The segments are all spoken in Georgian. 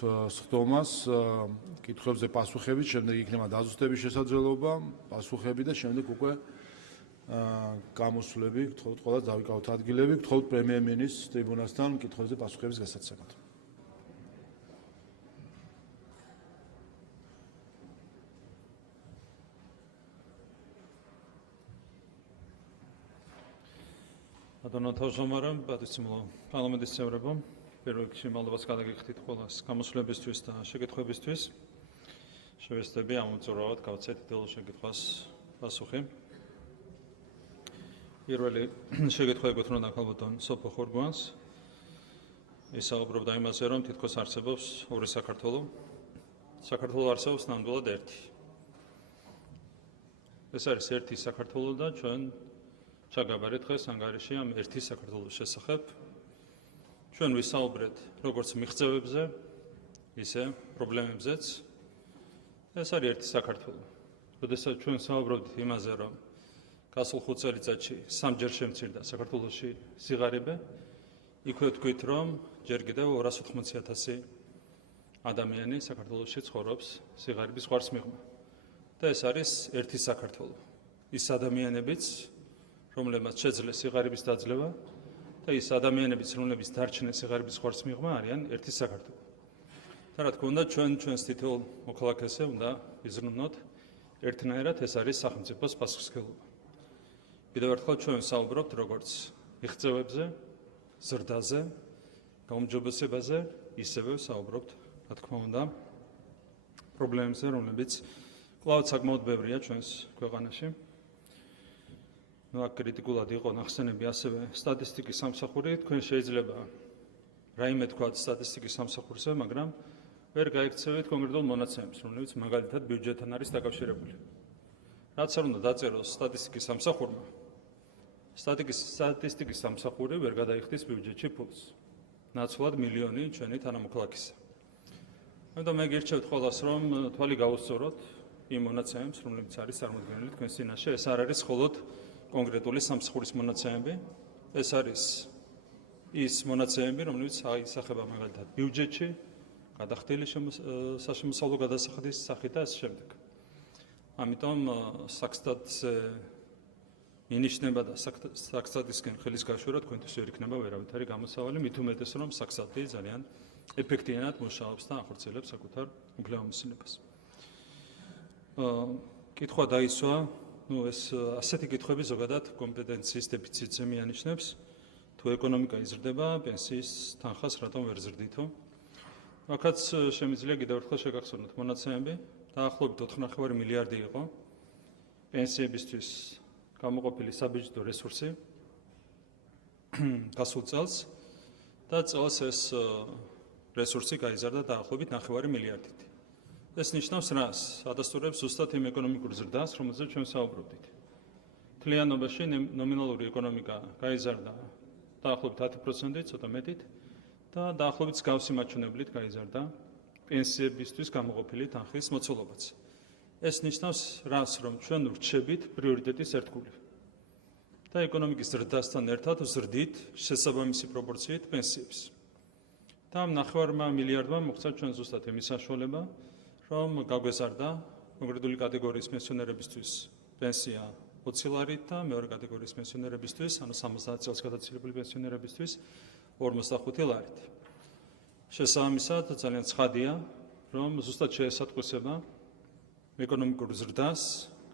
სხდომას კითხვებზე პასუხებით, შემდეგ იქნება დაზუსტების შესაძლებლობა, პასუხები და შემდეგ უკვე გამოსვლები, გთხოვთ ყველას დავიკავოთ ადგილები, გთხოვთ პრემიერ-მინისტრს ტრიბუნასთან კითხვებზე პასუხების გასაცემად. Bădănă თავმჯდომარე, პატივისცემლო პარლამენტის წევრებო, პირველ რიგში მადლობას გადაგიხდით ყველას გამოსვლებისთვის და შეკითხვებისთვის. შევეცდები ამომწურავად გავცეთ თითოეულ შეკითხვას პასუხი. პირველი შეკითხვა ეკუთვნოდა ქალბატონ სოფო ხურგვანს. ის საუბრობდა იმაზე, რომ თითქოს არსებობს ორი საქართველო. საქართველო არსებობს ნამდვილად ერთი. ეს არის ერთი საქართველო და ჩვენ ჩაგაბარეთ დღეს ანგარიში ამ ერთი საქართველოს შესახებ. ჩვენ ვისაუბრეთ როგორც მიღწევებზე, ისე პრობლემებზეც. ეს არის ერთი საქართველო. როდესაც ჩვენ საუბრობთ იმაზე, რომ გასულ 5 წელიწადში სამჯერ შემცირდა საქართველოში სიღარიბე, იქვე ვთქვით, რომ ჯერ კიდევ 280,000 ადამიანი საქართველოში ცხოვრობს სიღარიბის ღვარს მიღმა. და ეს არის ერთი საქართველო. ის ადამიანებიც რომლებმაც შეძლეს სიღარიბის დაძლევა და ის ადამიანებიც, რომლებიც დარჩნენ სიღარიბის ღვარს მიღმა, არიან ერთი საქართველო. და რა თქმა უნდა, ჩვენს თითოეულ მოქალაქეზე უნდა იზრუნოთ ერთნაირად, ეს არის სახელმწიფოს პასუხისმგებლობა. კიდევ ერთხელ ჩვენ საუბრობთ როგორც მიღწევებზე, ზრდაზე, გაუმჯობესებაზე, ისევე საუბრობთ, რა თქმა უნდა, პრობლემებზე, რომლებიც კვლავ საკმაოდ ბევრია ჩვენს ქვეყანაში. კრიტიკულად იყო ნახსენები ასევე სტატისტიკის სამსახური, თქვენ შეიძლება რაიმე თქვათ სტატისტიკის სამსახურზე, მაგრამ ვერ გაიქცევით კონკრეტულ მონაცემებს, რომლებიც მაგალითად ბიუჯეტთან არის დაკავშირებული. რაც არ უნდა დაწეროს სტატისტიკის სამსახურმა, სტატისტიკის სამსახური ვერ გადაიხდის ბიუჯეტში ფულს. ნაცვლად მილიონი ჩვენი თანამოქალაქისა. ამიტომ მე გირჩევთ ყველას, რომ თვალი გაუსწოროთ იმ მონაცემებს, რომლებიც არის წარმოდგენილი თქვენს წინაშე. ეს არ არის მხოლოდ კონკრეტული სამსახურის მონაცემები, ეს არის ის მონაცემები, რომლებიც აისახება მაგალითად ბიუჯეტში, გადახდილი საშემოსავლო გადასახადის სახით და ამ შემდეგ. ამიტომ საქსტატზე მინიშნება და საქსტატისკენ ხელის გაშორა თქვენთვის ვერ იქნება ვერავითარი გამოსავალი, მით უმეტეს რომ საქსტატი ძალიან ეფექტიანად მუშაობს და ახორციელებს საკუთარ უფლებამოსილებას. კითხვა დაისვა, ეს ასეთი კითხვები ზოგადად კომპეტენციის დეფიციტზე მიანიშნებს, თუ ეკონომიკა იზრდება, პენსიის თანხას რატომ ვერ ზრდითო? აქაც შემიძლია კიდევ ერთხელ შეგახსოვნოთ მონაცემები, დაახლოებით 4,5 მილიარდი იყო პენსიებისთვის გამოყოფილი საბიუჯეტო რესურსი გასულ წელს და წელს ეს რესურსი გაიზარდა დაახლოებით 9 მილიარდით. ეს ნიშნავს რას? ადასტურებს ზუსტად იმ ეკონომიკურ ზრდას, რომელზეც ჩვენ საუბრობდით. მთლიანობაში ნომინალური ეკონომიკა გაიზარდა დაახლოებით 10%, ცოტა მეტით და დაახლოებით მსგავსი მაჩვენებლით გაიზარდა პენსიებისთვის გამოყოფილი თანხის მოცულობაც. ეს ნიშნავს რას, რომ ჩვენ ვრჩებით პრიორიტეტის ერთგული. და ეკონომიკის ზრდასთან ერთად ვზრდით შესაბამისი პროპორციით პენსიებს. და ამ 9 მილიარდმა მოხდა ჩვენ ზუსტად იმის საშუალება, რომ გაგვეზარდა კონკრეტული კატეგორიის პენსიონერებისთვის პენსია 20 ლარით და მეორე კატეგორიის პენსიონერებისთვის, ანუ 70 წელს გადაცილებული პენსიონერებისთვის 45 ლარით. შესაბამისად, ძალიან ცხადია, რომ ზუსტად შეესატყვისება ეკონომიკურ ზრდას,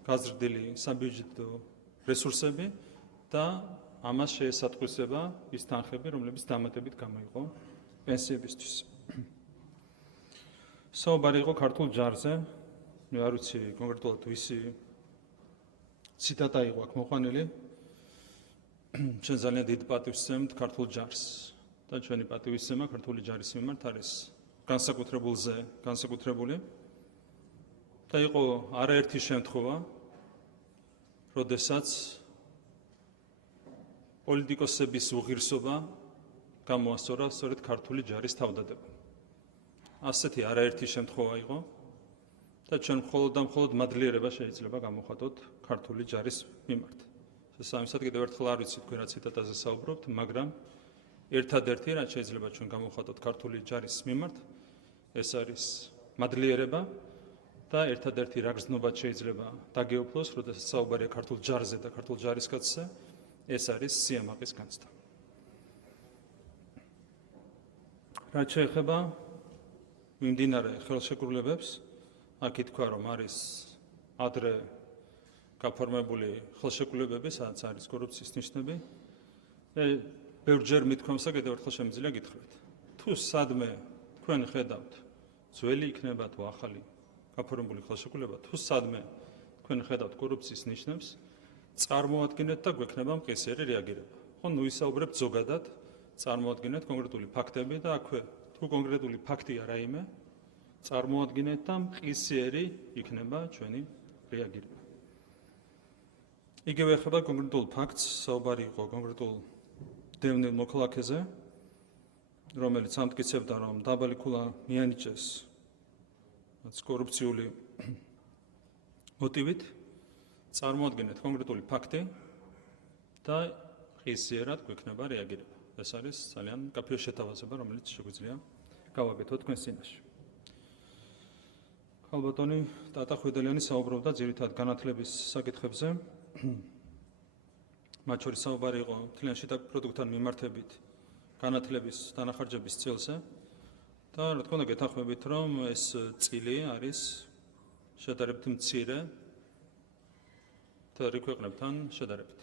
გაზრდილი საბიუჯეტო რესურსები და ამას შეესატყვისება ის თანხები, რომლებიც დამატებით გამოიყო პენსიებისთვის. საუბარი იყო ქართულ ჯარზე, მე არ ვიცი კონკრეტულად ვისი ციტატა იყო აქ მოყვანილი. ჩვენ ძალიან დიდ პატივს ვსცემთ ქართულ ჯარს და ჩვენი პატივისცემა ქართული ჯარის მიმართ არის განსაკუთრებული. და იყო არაერთი შემთხვევა, როდესაც პოლიტიკოსების უღირსობა გამოასწორა სწორედ ქართული ჯარის თავდადება. ასეთი არაერთი შემთხვევა იყო და ჩვენ მხოლოდ მადლიერება შეიძლება გამოვხატოთ ქართული ჯარის მიმართ. შესაბამისად, კიდევ ერთხელ არ ვიცი თქვენ რა ციტატაზე საუბრობთ, მაგრამ ერთადერთი რაც შეიძლება ჩვენ გამოვხატოთ ქართული ჯარის მიმართ, ეს არის მადლიერება და ერთადერთი რა გრძნობა შეიძლება დაგეუფლოს, როდესაც საუბარია ქართულ ჯარზე და ქართულ ჯარისკაცზე, ეს არის სიამაყის განცდა. რაც შეეხება მიმდინარე ხელშეკრულებებს, აქ ითქვა, რომ არის ადრე გაფორმებული ხელშეკრულებები, სადაც არის კორუფციის ნიშნები. ბევრჯერ მithქვამსა კიდევ ერთხელ შემიძლია გითხრათ. თუ სადმე თქვენ ხედავთ ძველი იქნება თუ ახალი გაფორმებული ხელშეკრულება, თუ სადმე თქვენ ხედავთ კორუფციის ნიშნებს, წარმოადგინეთ და გვექნება მყისიერი რეაგირება. ხო, ნუ ისაუბრებთ ზოგადად, წარმოადგინეთ კონკრეტული ფაქტები და აქვე თუ კონკრეტული ფაქტია რაიმე, წარმოადგინეთ და მყისიერი იქნება ჩვენი რეაგირება. იგივე ეხება კონკრეტულ ფაქტს, საუბარი იყო კონკრეტულ დევნილ მოქალაქეზე, რომელიც ამტკიცებდა, რომ დაბალი ქულა მიანიჭეს კორუფციული მოტივით, წარმოადგენთ კონკრეტული ფაქტი და ღირსიერად გვექნება რეაგირება. ეს არის ძალიან მკაფიო შეთავაზება, რომელიც შეგვიძლია გავაკეთოთ თქვენ წინაშე. ქალბატონი ტატა ხვიდელიანი საუბრობდა ძირითადად განათლების საკითხებზე. მათ შორის საუბარი იყო მთლიან შიდა პროდუქტთან მიმართებით განათლების დანახარჯების წილზე და რა თქმა უნდა გეთანხმებით, რომ ეს წილი არის შედარებით მცირე მთელი ქვეყნებთან შედარებით.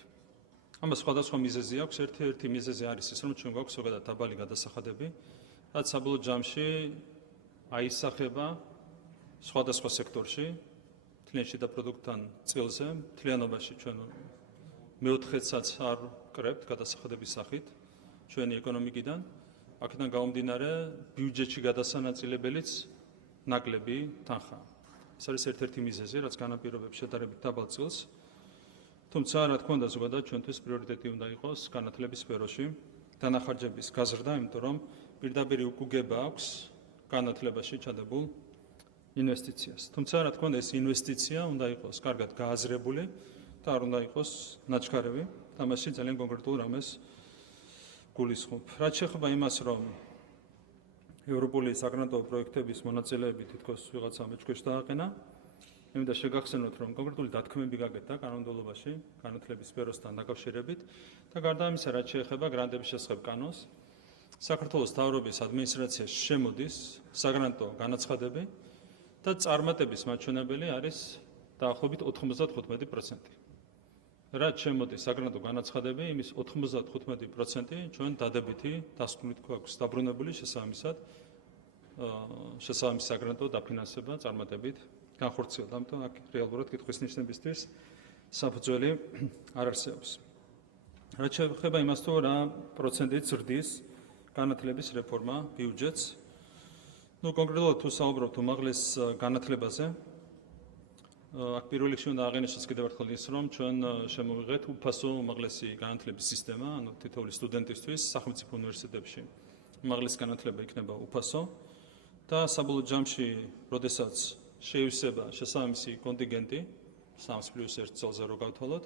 ამას სხვადასხვა მიზეზი აქვს. ერთი მიზეზი არის ის, რომ ჩვენ გვაქვს ზოგადად დაბალი გადასახადები, რაც საბოლოო ჯამში აისახება სხვადასხვა სექტორში მთლიან შიდა პროდუქტთან წილზე, მთლიანობაში ჩვენ მეოთხედსაც არ ვკრებთ გადასახადების სახით ჩვენი ეკონომიკიდან. აქედან გამომდინარე, ბიუჯეტში გადასანაწილებელიც ნაკლები თანხაა. ეს არის ერთ-ერთი მიზეზი, რაც განაპირობებს შედარებით დაბალ წილს. თუმცა, რა თქმა უნდა, ზოგადად ჩვენთვის პრიორიტეტი უნდა იყოს განათლების სფეროში დანახარჯების გაზრდა, იმიტომ რომ პირდაპირ უკუგება აქვს განათლებაში ჩადებულ ინვესტიციას. თუმცა, რა თქმა უნდა, ეს ინვესტიცია უნდა იყოს კარგად გააზრებული და არ უნდა იყოს ნაჩქარევი. თამაში ძალიან კონკრეტულ რამეს გულისხმობ. რაც შეეხება იმას, რომ ევროპული საგრანტო პროექტების მონაწილეები თითქოს ვიღაცა მეჩქვეშ დააყენა, მინდა შეგახსენოთ, რომ კონკრეტული დათქმები გაკეთდა კანონმდებლობაში განათლების სფეროსთან დაკავშირებით და გარდა ამისა, რაც შეეხება გრანტების შესახებ კანონს, საქართველოს მთავრობის ადმინისტრაციაში შემოდის საგრანტო განაცხადები და წარმატების მაჩვენებელი არის დაახლოებით 95%. რაც შემოდის საგრანტო განაცხადები, იმის 95% ჩვენ დადებითი დასკვნით გვაქვს დაბრუნებული შესაბამისად შესაბამის საგრანტო დაფინანსება წარმატებით განხორციელდა. ამიტომ აქ რეალურად კითხვის ნიშნებისთვის საფუძველი არ არსებობს. რაც შეეხება იმას, თუ რა პროცენტით ზრდის განათლების რეფორმა ბიუჯეტს, კონკრეტულად თუ საუბრობთ უმაღლეს განათლებაზე, აქ პირველ რიგში უნდა აღინიშნოს კიდევ ერთხელ ის, რომ ჩვენ შემოვიღეთ უფასო უმაღლესი განათლების სისტემა, ანუ თითოეული სტუდენტისთვის სახელმწიფო უნივერსიტეტებში უმაღლესი განათლება იქნება უფასო და საბოლოო ჯამში, როდესაც შეივსება შესაბამისი კონტინგენტი 3+1 წელზე რო გავთვალოთ,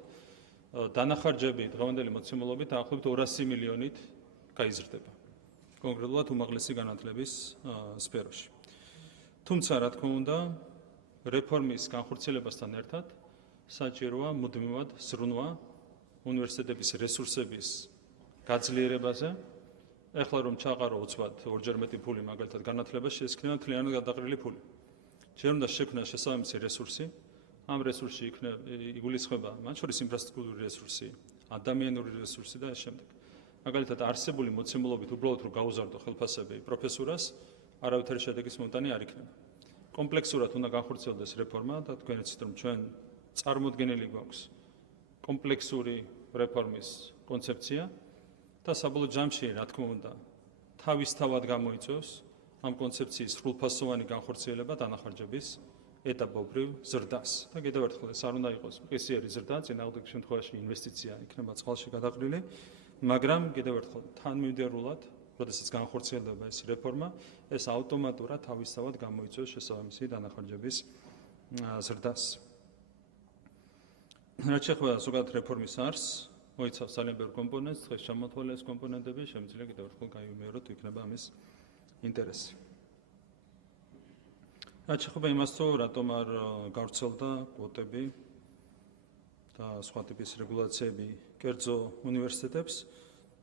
დანახარჯები დღევანდელი მოცემულობით დაახლოებით 200 მილიონით გაიზრდება. კონკრეტულად უმაღლესი განათლების სფეროში. თუმცა, რა თქმა უნდა, რეფორმის განხორციელებასთან ერთად საჭიროა მუდმივად ზრუნვა უნივერსიტეტების რესურსების გაძლიერებაზე. ეხლა რომ ჩაყარო უცბად ორჯერ მეტი ფული მაგალითად განათლებაში, ეს იქნება მთლიანად გადაყრილი ფული. ჯერ უნდა შექმნა შესაბამისი რესურსი, ამ რესურსში იგულისხმება მათ შორის ინფრასტრუქტურული რესურსი, ადამიანური რესურსი და ამ შემდეგ. მაგალითად არსებული მოცემულობით უბრალოდ რომ გაუზარდო ხელფასები პროფესურას, არავითარი შედეგის მომტანი არ იქნება. კომპლექსურად უნდა განხორციელდეს რეფორმა და თქვენ იცით, რომ ჩვენ წარმოდგენილი გვაქვს კომპლექსური რეფორმის კონცეფცია და საბოლოო ჯამში, რა თქმა უნდა, თავისთავად გამოიწვევს ამ კონცეფციის სრულფასოვანი განხორციელება დანახარჯების ეტაპობრივ ზრდას. და კიდევ ერთხელ ეს არ უნდა იყოს მყისიერი ზრდა, წინააღმდეგ შემთხვევაში ინვესტიცია იქნება წყალში გადაყრილი, მაგრამ კიდევ ერთხელ თანმიმდევრულად, როდესაც განხორციელდება ეს რეფორმა, ეს ავტომატურად თავისთავად გამოიწვევს შესაბამისი დანახარჯების ზრდას. რაც შეეხება ზოგადად რეფორმის არსს, მოიცავს ძალიან ბევრ კომპონენტს, დღეს ჩამოთვალე ეს კომპონენტები, შემიძლია კიდევ ერთხელ გაივიმეოროთ, იქნება ამის ინტერესი. რაც შეეხება იმას, თუ რატომ არ გავრცელდა კვოტები და სხვა ტიპის რეგულაციები კერძო უნივერსიტეტებს,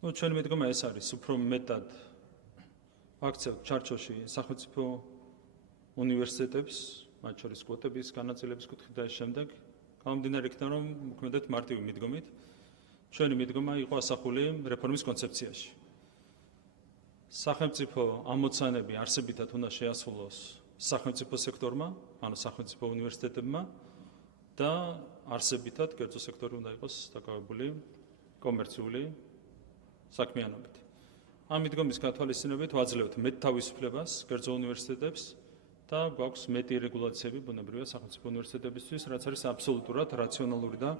ჩვენი მიდგომა ეს არის, უფრო მეტად აქცევთ ჩარჩოში სახელმწიფო უნივერსიტეტებს, მათ შორის კვოტების განაწილების კუთხით და ეს შემდეგ, გამომდინარე იქიდან, რომ მოქმედეთ მარტივი მიდგომით, ჩვენი მიდგომა იყო ასახული რეფორმის კონცეფციაში. სახელმწიფო ამოცანები არსებითად უნდა შეასრულოს სახელმწიფო სექტორმა, ანუ სახელმწიფო უნივერსიტეტებმა და არსებითად კერძო სექტორი უნდა იყოს დაკავებული კომერციული საქმიანობით. ამ მიდგომის გათვალისწინებით ვაძლევთ მეტ თავისუფლებას კერძო უნივერსიტეტებს და გვაქვს მეტი რეგულაციები ბუნებრივია სახელმწიფო უნივერსიტეტებისთვის, რაც არის აბსოლუტურად რაციონალური და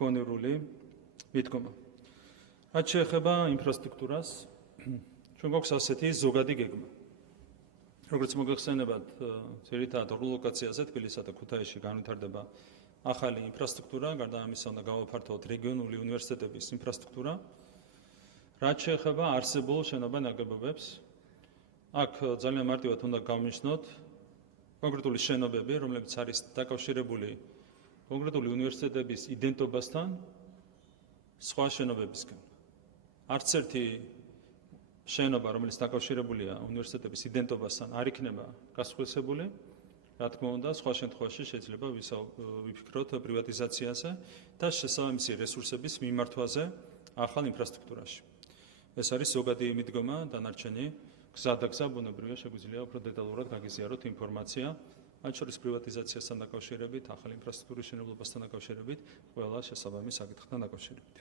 გონივრული მიდგომა. რაც შეეხება ინფრასტრუქტურას, ჩვენ გვაქვს ასეთი ზოგადი გეგმა. როგორც მოგეხსენებათ, ძირითადად ორ ლოკაციაზე თბილისსა და ქუთაისში განვითარდება ახალი ინფრასტრუქტურა, გარდა ამისა უნდა გავაფართოვოთ რეგიონული უნივერსიტეტების ინფრასტრუქტურა. რაც შეეხება არსებულ შენობა-ნაგებობებს, აქ ძალიან მარტივად უნდა გავნიშნოთ კონკრეტული შენობები, რომლებიც არის დაკავშირებული კონკრეტული უნივერსიტეტების იდენტობასთან სხვა შენობებისგან. არც ერთი შენობა, რომელიც დაკავშირებულია უნივერსიტეტების იდენტობასთან, არ იქნება გასხვისებული. რა თქმა უნდა, სხვა შემთხვევაში შეიძლება ვიფიქროთ პრივატიზაციაზე და შესაბამისი რესურსების მიმართვაზე ახალ ინფრასტრუქტურაში. ეს არის ზოგადი მიდგომა, დანარჩენი გზადაგზა ბუნებრივია შეგვიძლია უფრო დეტალურად გაგიზიაროთ ინფორმაცია, მათ შორის პრივატიზაციასთან დაკავშირებით, ახალი ინფრასტრუქტურის მშენებლობასთან დაკავშირებით, ყველა შესაბამის საკითხთან დაკავშირებით.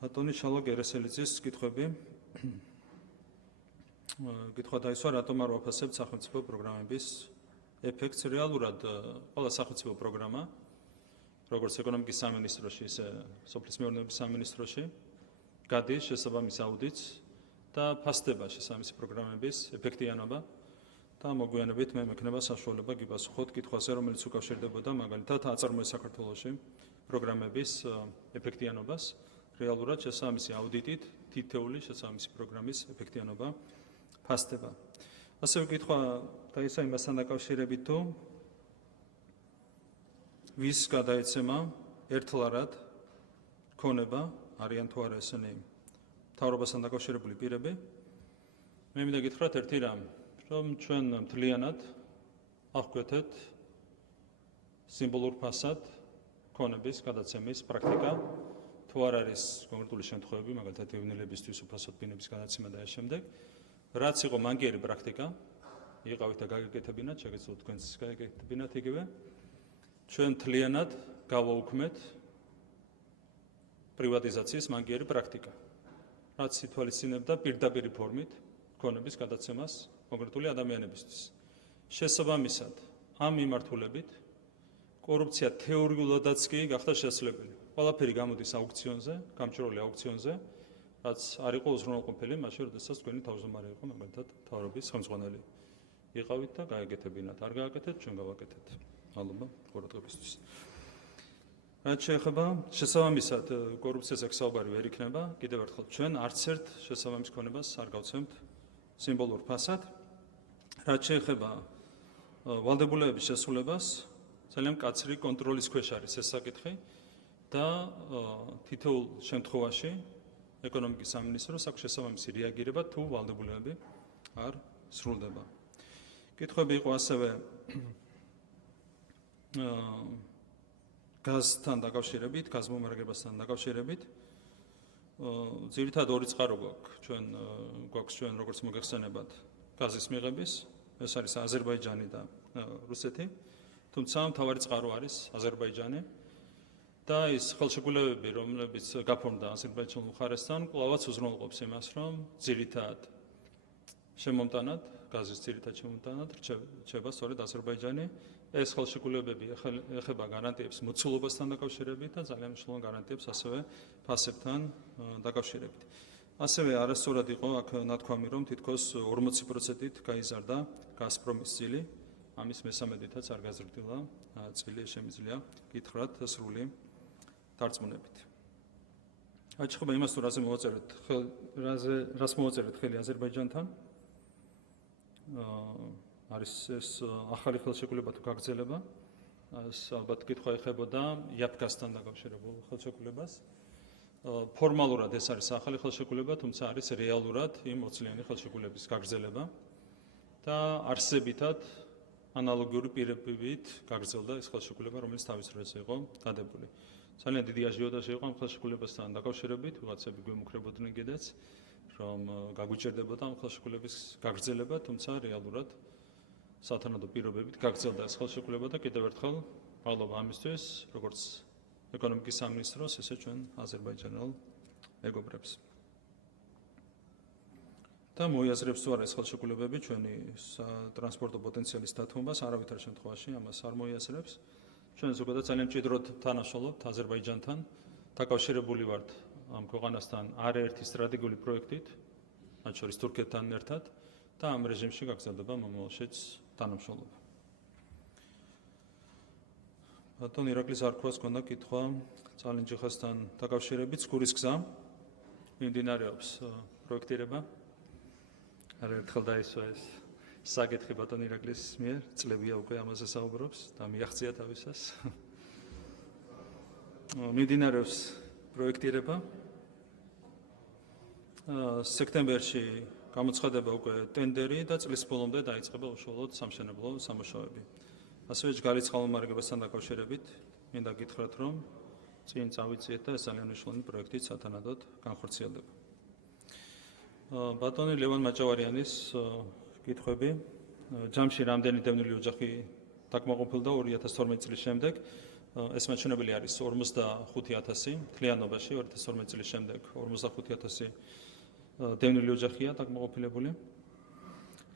ბატონი ჩალო გერესელიძის კითხვები. კითხვა დაისვა, რატომ არ ვაფასებთ სახელმწიფო პროგრამების ეფექტს. რეალურად ყველა სახელმწიფო პროგრამა, როგორც ეკონომიკის სამინისტროში, ისე სოფლის მეურნეობის სამინისტროში, გადის შესაბამის აუდიტს და ფასდება შესაბამისი პროგრამების ეფექტიანობა და მოგვიანებით მე მექნება საშუალება გიპასუხოთ კითხვაზე, რომელიც უკავშირდებოდა მაგალითად აწარმოეს საქართველოში პროგრამების ეფექტიანობას. რეალურად შესაბამისი აუდიტით თითეული შესაბამისი პროგრამის ეფექტიანობა ფასდება. ასევე კითხვა დაისვა იმასთან დაკავშირებით, თუ ვის გადაეცემა ერთლარად ქონება არიან თუ არა ესენი მთავრობასთან დაკავშირებული პირები. მე მინდა გითხრათ ერთი რამ, რომ ჩვენ მთლიანად აღკვეთეთ სიმბოლურ ფასად ქონების გადაცემის პრაქტიკა. თუ არ არის კონკრეტული შემთხვევები, მაგალითად ევნელებისთვის უფასოდ ბინების გადაცემა და ამ შემდეგ, რაც იყო მანგიერი პრაქტიკა, იყავით და გაგეკეთებინათ, შეგეძლოთ თქვენც გაგეკეთებინათ იგივე. ჩვენ მთლიანად გავაუქმეთ პრივატიზაციის მანგიერი პრაქტიკა, რაც ითვალისწინებდა პირდაპირი ფორმით ქონების გადაცემას კონკრეტული ადამიანებისთვის. შესაბამისად, ამ მიმართულებით კორუფცია თეორიულადაც კი გახდა შესაძლებელი. ყველაფერი გამოდის აუქციონზე, გამჭვირვალე აუქციონზე, რაც არ იყო უზრუნველყოფილი, მაშინ როდესაც თქვენი თავმჯდომარე იყო, მაგალითად, მთავრობის ხელმძღვანელი. იყავით და გააკეთებინათ, არ გააკეთეთ, ჩვენ გავაკეთეთ. მადლობა ყურადღებისთვის. რაც შეეხება შესაბამისად კორუფციაზე საუბარი ვერ იქნება, კიდევ ერთხელ ჩვენ არც ერთ შესაბამის ქონებას არ გავცემთ სიმბოლურ ფასად. რაც შეეხება ვალდებულებების შესრულებას, ძალიან მკაცრი კონტროლის ქვეშ არის ეს საკითხი და თითოეულ შემთხვევაში ეკონომიკის სამინისტროს აქვს შესაბამისი რეაგირება, თუ ვალდებულებები არ სრულდება. კითხვები იყო ასევე გაზთან დაკავშირებით, გაზმომარაგებასთან დაკავშირებით. ძირითადად ორი წყარო გვაქვს ჩვენ როგორც მოგეხსენებათ გაზის მიღების, ეს არის აზერბაიჯანი და რუსეთი. თუმცა მთავარი წყარო არის აზერბაიჯანი და ის ხელშეკრულებები, რომლებიც გაფორმდა აზერბაიჯანულ მხარესთან, კვლავაც უზრუნველყოფს იმას, რომ ძირითადად შემომტანად, გაზის ძირითად შემომტანად რჩება სწორედ აზერბაიჯანი. ეს ხელშეკრულებები ეხება გარანტიებს მოცულობასთან დაკავშირებით და ძალიან მნიშვნელოვან გარანტიებს ასევე ფასებთან დაკავშირებით. ასევე არასწორად იყო აქ ნათქვამი, რომ თითქოს 40%-ით გაიზარდა გაზპრომის წილი, ამის მესამედითაც არ გაზრდილა წილი, შემიძლია გითხრათ სრული დარწმუნებით. რაც შეეხება იმას, თუ რას მოვაწერეთ ხელი აზერბაიჯანთან, არის ეს ახალი ხელშეკრულება თუ გაგრძელება. ეს ალბათ კითხვა ეხებოდა იაფგასთან დაკავშირებულ ხელშეკრულებას. ფორმალურად ეს არის ახალი ხელშეკრულება, თუმცა არის რეალურად იმ 20-წლიანი ხელშეკრულების გაგრძელება და არსებითად ანალოგიური პირობებით გაგრძელდა ეს ხელშეკრულება, რომელიც თავის დროზე იყო დადებული. ძალიან დიდი აჟიოტაჟი იყო ამ ხელშეკრულებასთან დაკავშირებით, ვიღაცები გვემუქრებოდნენ კიდეც, რომ გაგვიჭირდებოდა ამ ხელშეკრულების გაგრძელება, თუმცა რეალურად სათანადო პირობებით გაგრძელდა ეს ხელშეკრულება და კიდევ ერთხელ მადლობა ამისთვის, როგორც ეკონომიკის სამინისტროს, ესე ჩვენ აზერბაიჯანელ მეგობრებს. და მოიაზრებს თუ არა ეს ხელშეკრულებები ჩვენი ტრანსპორტო პოტენციალის დათმობას, არავითარ შემთხვევაში ამას არ მოიაზრებს. ჩვენ ზოგადად ძალიან მჭიდროდ თანამშრომლობთ აზერბაიჯანთან, დაკავშირებული ვართ ამ ქვეყანასთან არაერთი სტრატეგიული პროექტით, მათ შორის თურქეთთან ერთად და ამ რეჟიმში გაგრძელდება მომავალშიც თანამშრომლობა. ბატონ ირაკლის არქივას ჰქონდა კითხვა წალენჯიხასთან დაკავშირებით, სკურის გზა მიმდინარეობს პროექტირება. არაერთხელ დაისვა ეს საკითხი ბატონ ირაკლის მიერ, წლებია უკვე ამაზე საუბრობს და მიაღწია თავისას. მიმდინარეობს პროექტირება. სექტემბერში გამოცხადება უკვე ტენდერი და წლის ბოლომდე დაიწყება უშუალოდ სამშენებლო სამუშაოები. ასევე ჯგალის წყალმომარაგებასთან დაკავშირებით მინდა გითხრათ, რომ წინ წავიწიეთ და ეს ძალიან მნიშვნელოვანი პროექტით სათანადოდ განხორციელდება. ბატონი ლევან მაჭავარიანის კითხვები. ჯამში რამდენი დევნილი ოჯახი დაკმაყოფილდა 2012 წლის შემდეგ? ეს მაჩვენებელი არის 45,000 მთლიანობაში 2012 წლის შემდეგ 45,000 დევნილი ოჯახია დაკმაყოფილებული.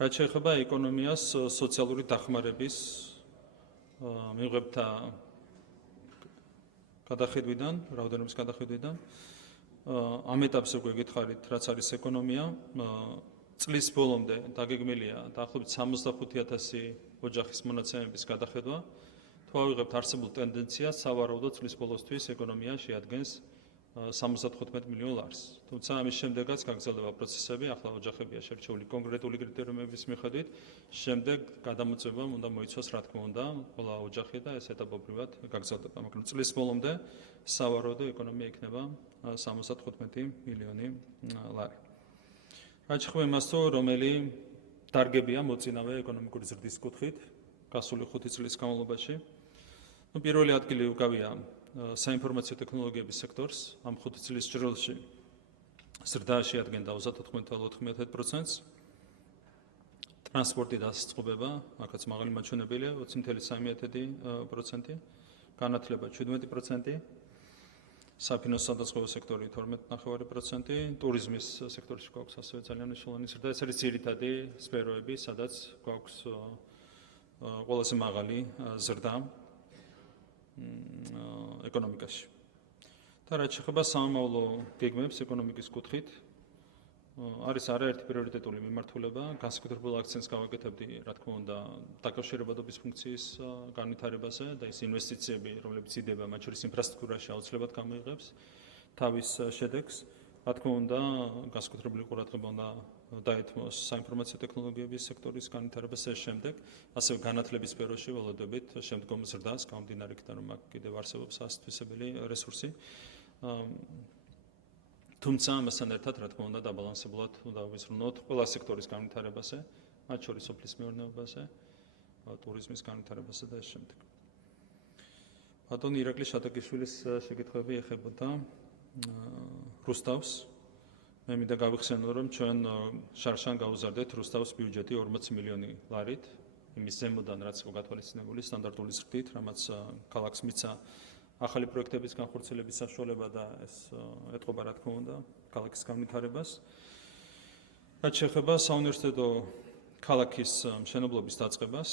რაც შეეხება ეკონომიას, სოციალური დახმარების მიღებთა გადახედვიდან, რაოდენობის გადახედვიდან, ამ ეტაპზე უკვე გითხარით, რაც არის ეკონომია, წლის ბოლომდე დაგეგმილია დაახლოებით 65,000 ოჯახის მონაცემების გადახედვა. თუ ავიღებთ არსებულ ტენდენციას, სავარაუდოდ წლის ბოლოსთვის ეკონომია შეადგენს 75 მილიონ ლარს. თუმცა ამის შემდეგაც გაგრძელდება პროცესები, ახლა ოჯახებია შერჩეული კონკრეტული კრიტერიუმების მიხედვით, შემდეგ გადამოწევამ უნდა მოიცვას, რა თქმა უნდა, ყველა ოჯახი და ეს ეტაპობრივად გაგრძელდება. მაგრამ წლის ბოლომდე სავარაუდო ეკონომია იქნება 75 მილიონი ლარი. რაც შეეხება იმას, რომელი დარგებია მოწინავე ეკონომიკური ზრდის კუთხით გასული 5 წლის განმავლობაში. პირველი ადგილი უკავია საინფორმაციო ტექნოლოგიების სექტორს, ამ 5 წლის ჭრილში ზრდა შეადგენდა 34,4%. ტრანსპორტი დასწყობება, აქაც მაღალი მაჩვენებელია 20,3%, განათლება 17%, საფინანსო სადაზღვევო სექტორი 12,9%, ტურიზმის სექტორში გვაქვს ასევე ძალიან მნიშვნელოვანი ზრდა. ეს არის ძირითადი სფეროები, სადაც გვაქვს ყველაზე მაღალი ზრდა ეკონომიკაში. და რაც შეეხება სამომავლო გეგმებს ეკონომიკის კუთხით, არის არაერთი პრიორიტეტული მიმართულება, განსაკუთრებულ აქცენტს გავაკეთებდი, რა თქმა უნდა, დაკავშირებადობის ფუნქციის განვითარებაზე და ის ინვესტიციები, რომლებიც იდება, მათ შორის ინფრასტრუქტურაში აუცილებლად გამოიღებს თავის შედეგს. რა თქმა უნდა, განსაკუთრებული ყურადღება უნდა დაეთმოს საინფორმაციო ტექნოლოგიების სექტორის განვითარებას ეს შემდეგ, ასევე განათლების სფეროში ველოდებით შემდგომ ზრდას, გამომდინარე იქიდან, რომ აქ კიდევ არსებობს ასათვისებელი რესურსი. თუმცა ამასთან ერთად, რა თქმა უნდა, დაბალანსებულად უნდა ვიზრუნოთ ყველა სექტორის განვითარებაზე, მათ შორის სოფლის მეურნეობაზე, ტურიზმის განვითარებაზე და ეს შემდეგ. ბატონ ირაკლი შატაკიშვილის შეკითხვები ეხებოდა რუსთავს. მე მინდა გავიხსენო, რომ ჩვენ შარშან გავუზარდეთ რუსთავს ბიუჯეტი 40 მილიონი ლარით, იმის ზემოდან, რაც იყო გათვალისწინებული სტანდარტული ზრდით, რამაც ქალაქს მიცა ახალი პროექტების განხორციელების საშუალება და ეს ეთყობა, რა თქმა უნდა, ქალაქის განვითარებას. რაც შეეხება საუნივერსიტეტო ქალაქის მშენებლობის დაწყებას,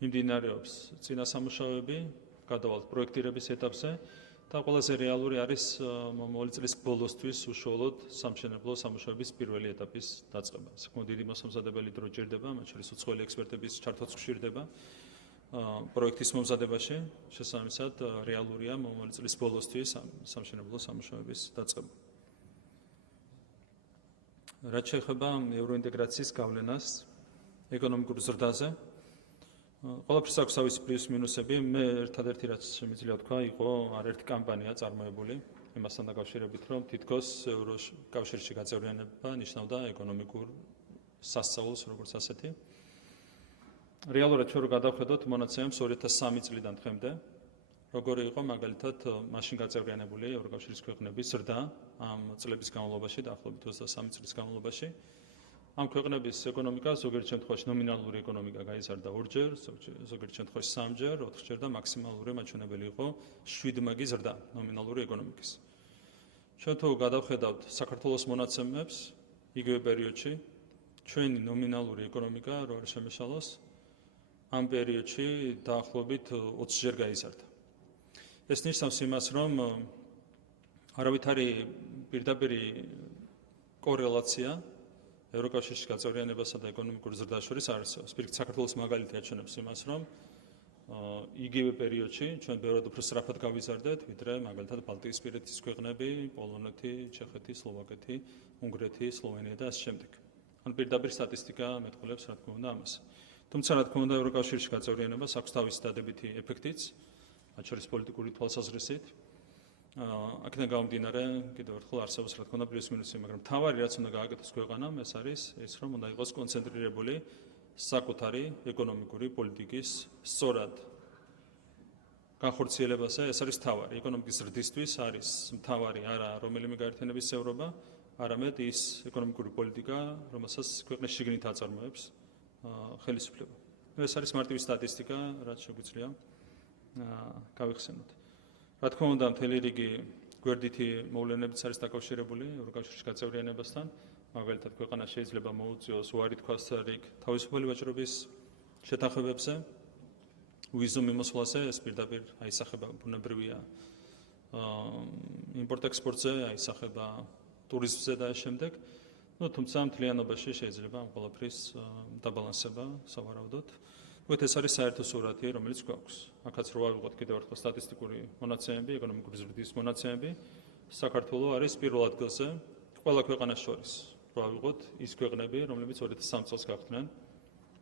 მიმდინარეობს წინა სამუშაოები, გადავალთ პროექტირების ეტაპზე და ყველაზე რეალური არის მომავალი წლის ბოლოსთვის უშუალოდ სამშენებლო სამუშაოების პირველი ეტაპის დაწყება. საკმაოდ დიდი მოსამზადებელი დრო ჭირდება, მათ შორის უცხოელი ექსპერტების ჩართვაც ხშირდება პროექტის მომზადებაში, შესაბამისად რეალურია მომავალი წლის ბოლოსთვის სამშენებლო სამუშაოების დაწყება. რაც შეეხება ევროინტეგრაციის გავლენას ეკონომიკურ ზრდაზე, ყველაფერს აქვს თავისი პლუს მინუსები. მე ერთადერთი რაც შემიძლია თქვა, იყო არაერთი კამპანია წარმოებული იმასთან დაკავშირებით, რომ თითქოს ევროკავშირში გაწევრიანება ნიშნავდა ეკონომიკურ სასწაულს, როგორც ასეთი. რეალურად ჩვენ რო გადავხედოთ მონაცემებს 2003 წლიდან დღემდე, როგორი იყო მაგალითად მაშინ გაწევრიანებული ევროკავშირის ქვეყნების ზრდა ამ წლების განმავლობაში, დაახლოებით 23 წლის განმავლობაში. ამ ქვეყნების ეკონომიკა ზოგიერთ შემთხვევაში ნომინალური ეკონომიკა გაიზარდა 2-ჯერ, ზოგიერთ შემთხვევაში 3-ჯერ, 4-ჯერ და მაქსიმალური მაჩვენებელი იყო 7 მაგი ზრდა ნომინალური ეკონომიკის. ჩვენ თუ გადავხედავთ საქართველოს მონაცემებს იგივე პერიოდში, ჩვენი ნომინალური ეკონომიკა რო არ შემეშალოს, ამ პერიოდში დაახლოებით 20-ჯერ გაიზარდა. ეს ნიშნავს იმას, რომ არავითარი პირდაპირი კორელაცია ევროკავშირში გაწევრიანებასა და ეკონომიკურ ზრდას შორის არ არსებობს. პირიქით, საქართველოს მაგალითი აჩვენებს იმას, რომ იგივე პერიოდში ჩვენ ბევრად უფრო სწრაფად გავიზარდეთ, ვიდრე მაგალითად ბალტიისპირეთის ქვეყნები, პოლონეთი, ჩეხეთი, სლოვაკეთი, უნგრეთი, სლოვენია და ასე შემდეგ. ან პირდაპირ სტატისტიკა მეტყველებს, რა თქმა უნდა, ამას. თუმცა, რა თქმა უნდა, ევროკავშირში გაწევრიანებას აქვს თავისი დადებითი ეფექტიც, მათ შორის პოლიტიკური თვალსაზრისით. აქედან გამომდინარე, კიდევ ერთხელ არსებობს, რა თქმა უნდა, პლუს მინუსი, მაგრამ თავარი რაც უნდა გააკეთოს ქვეყანამ, ეს არის ის, რომ უნდა იყოს კონცენტრირებული საკუთარი ეკონომიკური პოლიტიკის სწორად განხორციელებაზე. ეს არის თავარი. ეკონომიკის ზრდისთვის არის თავარი არა რომელიმე გაერთიანების წევრობა, არამედ ის ეკონომიკური პოლიტიკა, რომელსაც ქვეყნის შიგნით აწარმოებს ხელისუფლება. ეს არის მარტივი სტატისტიკა, რაც შეგვიძლია გავიხსენოთ. რა თქმა უნდა, მთელი რიგი გვერდითი მოვლენებიც არის დაკავშირებული ევროკავშირში გაწევრიანებასთან. მაგალითად, ქვეყანა შეიძლება მოუწიოს უარი თქვას რიგ თავისუფალი ვაჭრობის შეთანხმებებზე, ვიზუმ მიმოსვლაზე, ეს პირდაპირ აისახება ბუნებრივია იმპორტ-ექსპორტზე, აისახება ტურიზმზე და ამ შემდეგ. თუმცა მთლიანობაში შეიძლება ამ ყველაფრის დაბალანსება სავარაუდოდ. ეს არის საერთო სურათი, რომელიც გვაქვს. აქაც რო ავიღოთ კიდევ ერთხელ სტატისტიკური მონაცემები, ეკონომიკური ზრდის მონაცემები, საქართველო არის პირველ ადგილზე ყველა ქვეყანას შორის. რო ავიღოთ ის ქვეყნები, რომლებიც 2003 წელს გახდნენ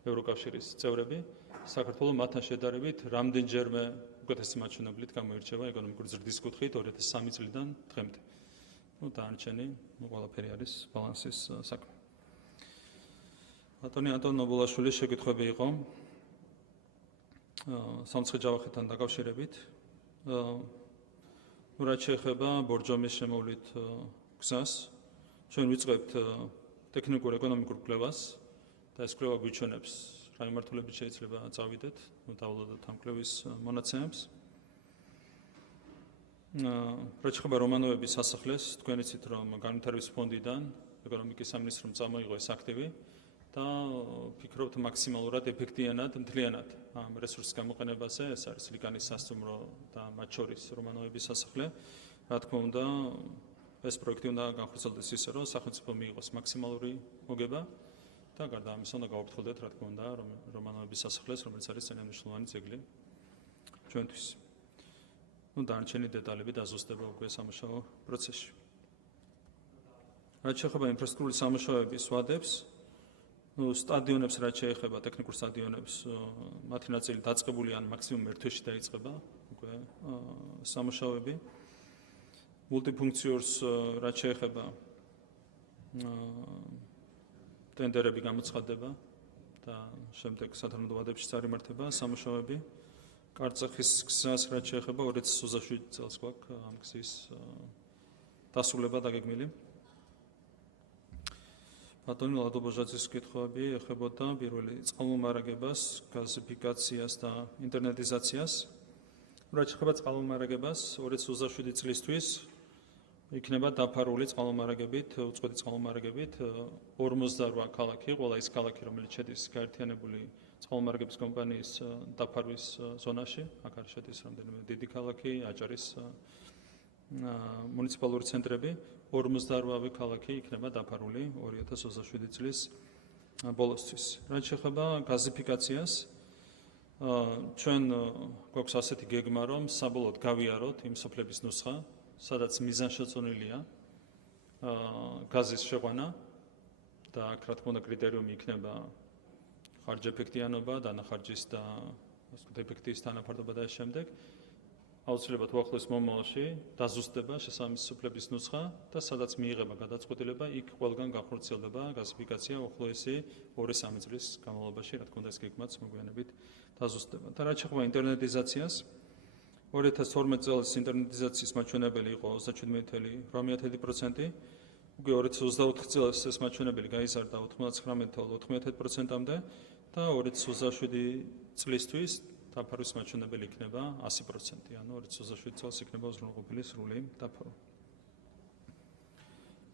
ევროკავშირის წევრები, საქართველო მათთან შედარებით რამდენჯერმე უკეთესი მაჩვენებლით გამოირჩევა ეკონომიკური ზრდის კუთხით 2003 წლიდან დღემდე. დანარჩენი ყველაფერი არის ბალანსის საქმე. ბატონი ანტონ ნობულაშვილის შეკითხვები იყო სამცხე ჯავახეთთან დაკავშირებით. რაც შეეხება ბორჯომის შემოვლით გზას, ჩვენ ვიწყებთ ტექნიკურ ეკონომიკურ კვლევას და ეს კვლევა გვიჩვენებს რა მიმართულებით შეიძლება წავიდეთ, დავვლოდოთ ამ კვლევის მონაცემებს. რაც შეეხება რომანოვების სასახლეს, თქვენ იცით, რომ განვითარების ფონდიდან ეკონომიკის სამინისტრომ წამოიღო ეს აქტივი და ფიქრობთ მაქსიმალურად ეფექტიანად, მთლიანად ამ რესურსის გამოყენებაზე, ეს არის ლიკანის სასტუმრო და მათ შორის რომანოვების სასახლე. რა თქმა უნდა, ეს პროექტი უნდა განხორციელდეს ისე, რომ სახელმწიფო მიიღოს მაქსიმალური მოგება და გარდა ამისა უნდა გავაფრთხილდეთ, რა თქმა უნდა, რომანოვების სასახლეს, რომელიც არის ძალიან მნიშვნელოვანი ძეგლი ჩვენთვის. დანარჩენი დეტალები დაზუსტება უკვე სამუშაო პროცესში. რაც შეეხება ინფრასტრუქტურის სამუშაოების ვადებს, სტადიონებს რაც შეეხება ტექნიკურ სტადიონებს, მათი ნაწილი დაწყებული ან მაქსიმუმ 1 თვეში დაიწყება უკვე სამუშაოები. მულტიფუნქციორს რაც შეეხება ტენდერები გამოცხადდება და შემდეგ სათანადო ვადებში წარიმართება სამუშაოები. კარწახის გზას რაც შეეხება 2027 წელს გვაქვს ამ გზის დასრულება დაგეგმილი. ბატონი ლადო-ბოჟაძის კითხვები ეხებოდა პირველი წყალმომარაგებას, გაზიფიკაციას და ინტერნეტიზაციას. რაც შეეხება წყალმომარაგებას, 2027 წლისთვის იქნება დაფარული წყალმომარაგებით, უწყვეტი წყალმომარაგებით 48 ქალაქი, ყველა ის ქალაქი, რომელიც შედის გაერთიანებული წყალმომარაგების კომპანიის დაფარვის ზონაში. აქ არის შედის რამდენიმე დიდი ქალაქი, აჭარის მუნიციპალური ცენტრები. 48 ქალაქი იქნება დაფარული 2027 წლის ბოლოსთვის. რაც შეეხება გაზიფიკაციას, ჩვენ გვაქვს ასეთი გეგმა, რომ საბოლოოდ გავიაროთ იმ სოფლების ნუსხა, სადაც მიზანშეწონილია გაზის შეყვანა და აქ რა თქმა უნდა კრიტერიუმი იქნება ხარჯ-ეფექტიანობა, დანახარჯის და ეფექტის თანაფარდობა და ამ შემდეგ. აუცილებლად უახლოეს მომავალში დაზუსტდება შესაბამისობის ნუსხა და სადაც მიიღება გადაწყვეტილება, იქ ყველგან გახორციელდება გაზიფიკაცია უახლოესი 2-3 წლის განმავლობაში, რა თქმა უნდა ეს გეგმაც მოგვიანებით დაზუსტდება. და რაც შეეხება ინტერნეტიზაციას, 2012 წელს ინტერნეტიზაციის მაჩვენებელი იყო 37,8%, უკვე 2024 წელს ეს მაჩვენებელი გაიზარდა 99,90%-მდე და 2027 წლისთვის დაფარვის მაჩვენებელი იქნება 100%, ანუ 2027 წელს იქნება უზრუნველყოფილი სრული დაფარვა.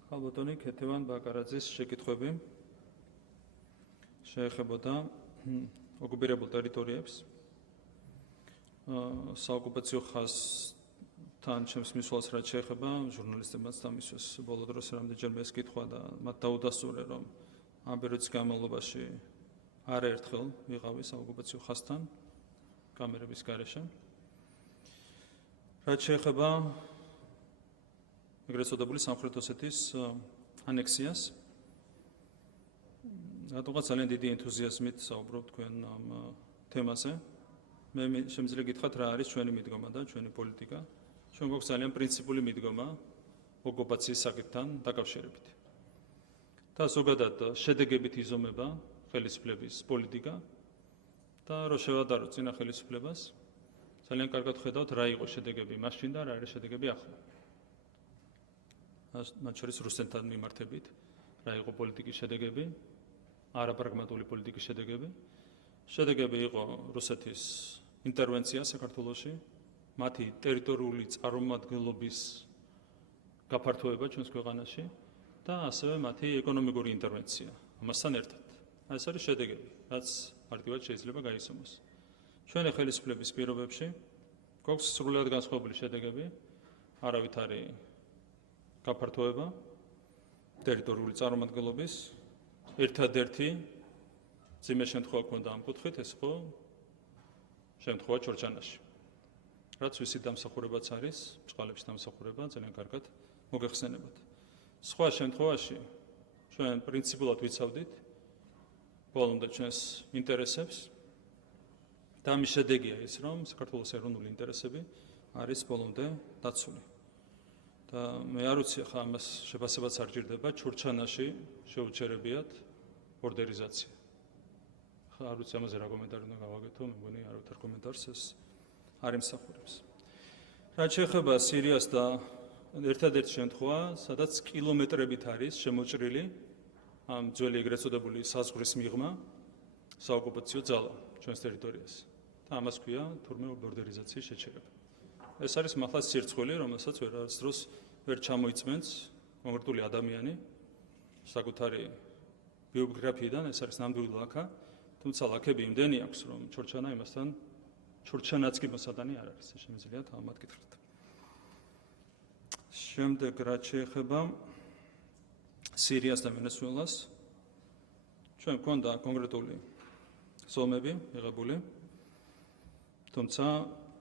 ხალბატონი ქეთევან ბაკარაძის შეკითხვები შეეხებოდა ოკუპირებულ ტერიტორიებს, საოკუპაციო ხაზთან ჩემს მისვლას რაც შეეხება, ჟურნალისტებმაც დამისვეს ბოლო დროს რამდენჯერმე ეს კითხვა და მათ დაუდასტურე, რომ ამ პერიოდის განმავლობაში არაერთხელ ვიყავი საოკუპაციო ხაზთან კამერების გარეშე. რაც შეეხება ეგრეთ წოდებული სამხრეთ ოსეთის ანექსიას, რატომღაც ძალიან დიდი ენთუზიაზმით საუბრობ თქვენ ამ თემაზე. მე შემიძლია გითხრათ რა არის ჩვენი მიდგომა და ჩვენი პოლიტიკა. ჩვენ გვაქვს ძალიან პრინციპული მიდგომა ოკუპაციის საკითხთან დაკავშირებით. და ზოგადად შედეგებით იზომება ხელისუფლების პოლიტიკა. და რო შევადაროთ წინა ხელისუფლებას, ძალიან კარგად ხედავთ რა იყო შედეგები მაშინ და რა არის შედეგები ახლა. მათ შორის რუსეთთან მიმართებით, რა იყო პოლიტიკის შედეგები, არაპრაგმატული პოლიტიკის შედეგები. შედეგები იყო რუსეთის ინტერვენცია საქართველოში, მათი ტერიტორიული წარმომადგენლობის გაფართოება ჩვენს ქვეყანაში და ასევე მათი ეკონომიკური ინტერვენცია. ამასთან ერთად. ეს არის შედეგები, რაც მარტივად შეიძლება გაიცნოს. ჩვენი ხელისუფლების პირობებში გვაქვს სრულად განსხვავებული შედეგები, არავითარი გაფართოება ტერიტორიული წარმომადგენლობის, ერთადერთი ძიმე შემთხვევა ქონდა ამ კუთხით, ეს იყო შემთხვევა ჩორჩანაში. რაც ვისი დამსახურებაც არის, ბჭყალებში დამსახურება ძალიან კარგად მოგეხსენებათ. სხვა შემთხვევაში ჩვენ პრინციპულად ვიცავდით ბოლომდე ჩვენს ინტერესებს და ამის შედეგია ის, რომ საქართველოს ეროვნული ინტერესები არის ბოლომდე დაცული. და მე არ ვიცი ახლა ამას შეფასებაც არ ჭირდება, ჩურჩანაში შეუჩერებიათ ბორდერიზაცია. ახლა არ ვიცი ამაზე რა კომენტარი უნდა გავაკეთო, მე მგონი არავითარ კომენტარს ეს არ ემსახურებს. რაც შეეხება სირიას და ერთადერთი შემთხვევა, სადაც კილომეტრებით არის შემოჭრილი ამ ძველი ეგრეთ წოდებული საზღვრის მიღმა საოკუპაციო ძალა ჩვენს ტერიტორიაზე. და ამას ქვია თურმე ბორდერიზაციის შეჩერება. ეს არის მართლაც სირცხვილი, რომელსაც ვერასდროს ვერ ჩამოიწმენს კონკრეტული ადამიანი საკუთარი ბიოგრაფიიდან, ეს არის ნამდვილი ლაქა, თუმცა ლაქები იმდენი აქვს, რომ ჩორჩანა იმასთან ჩორჩანაც კი მოსადანი არ არის, შემიძლია თამამად გითხრათ. შემდეგ რაც შეეხება სირიას და ვენესუელას, ჩვენ გვქონდა კონკრეტული ზომები მიღებული, თუმცა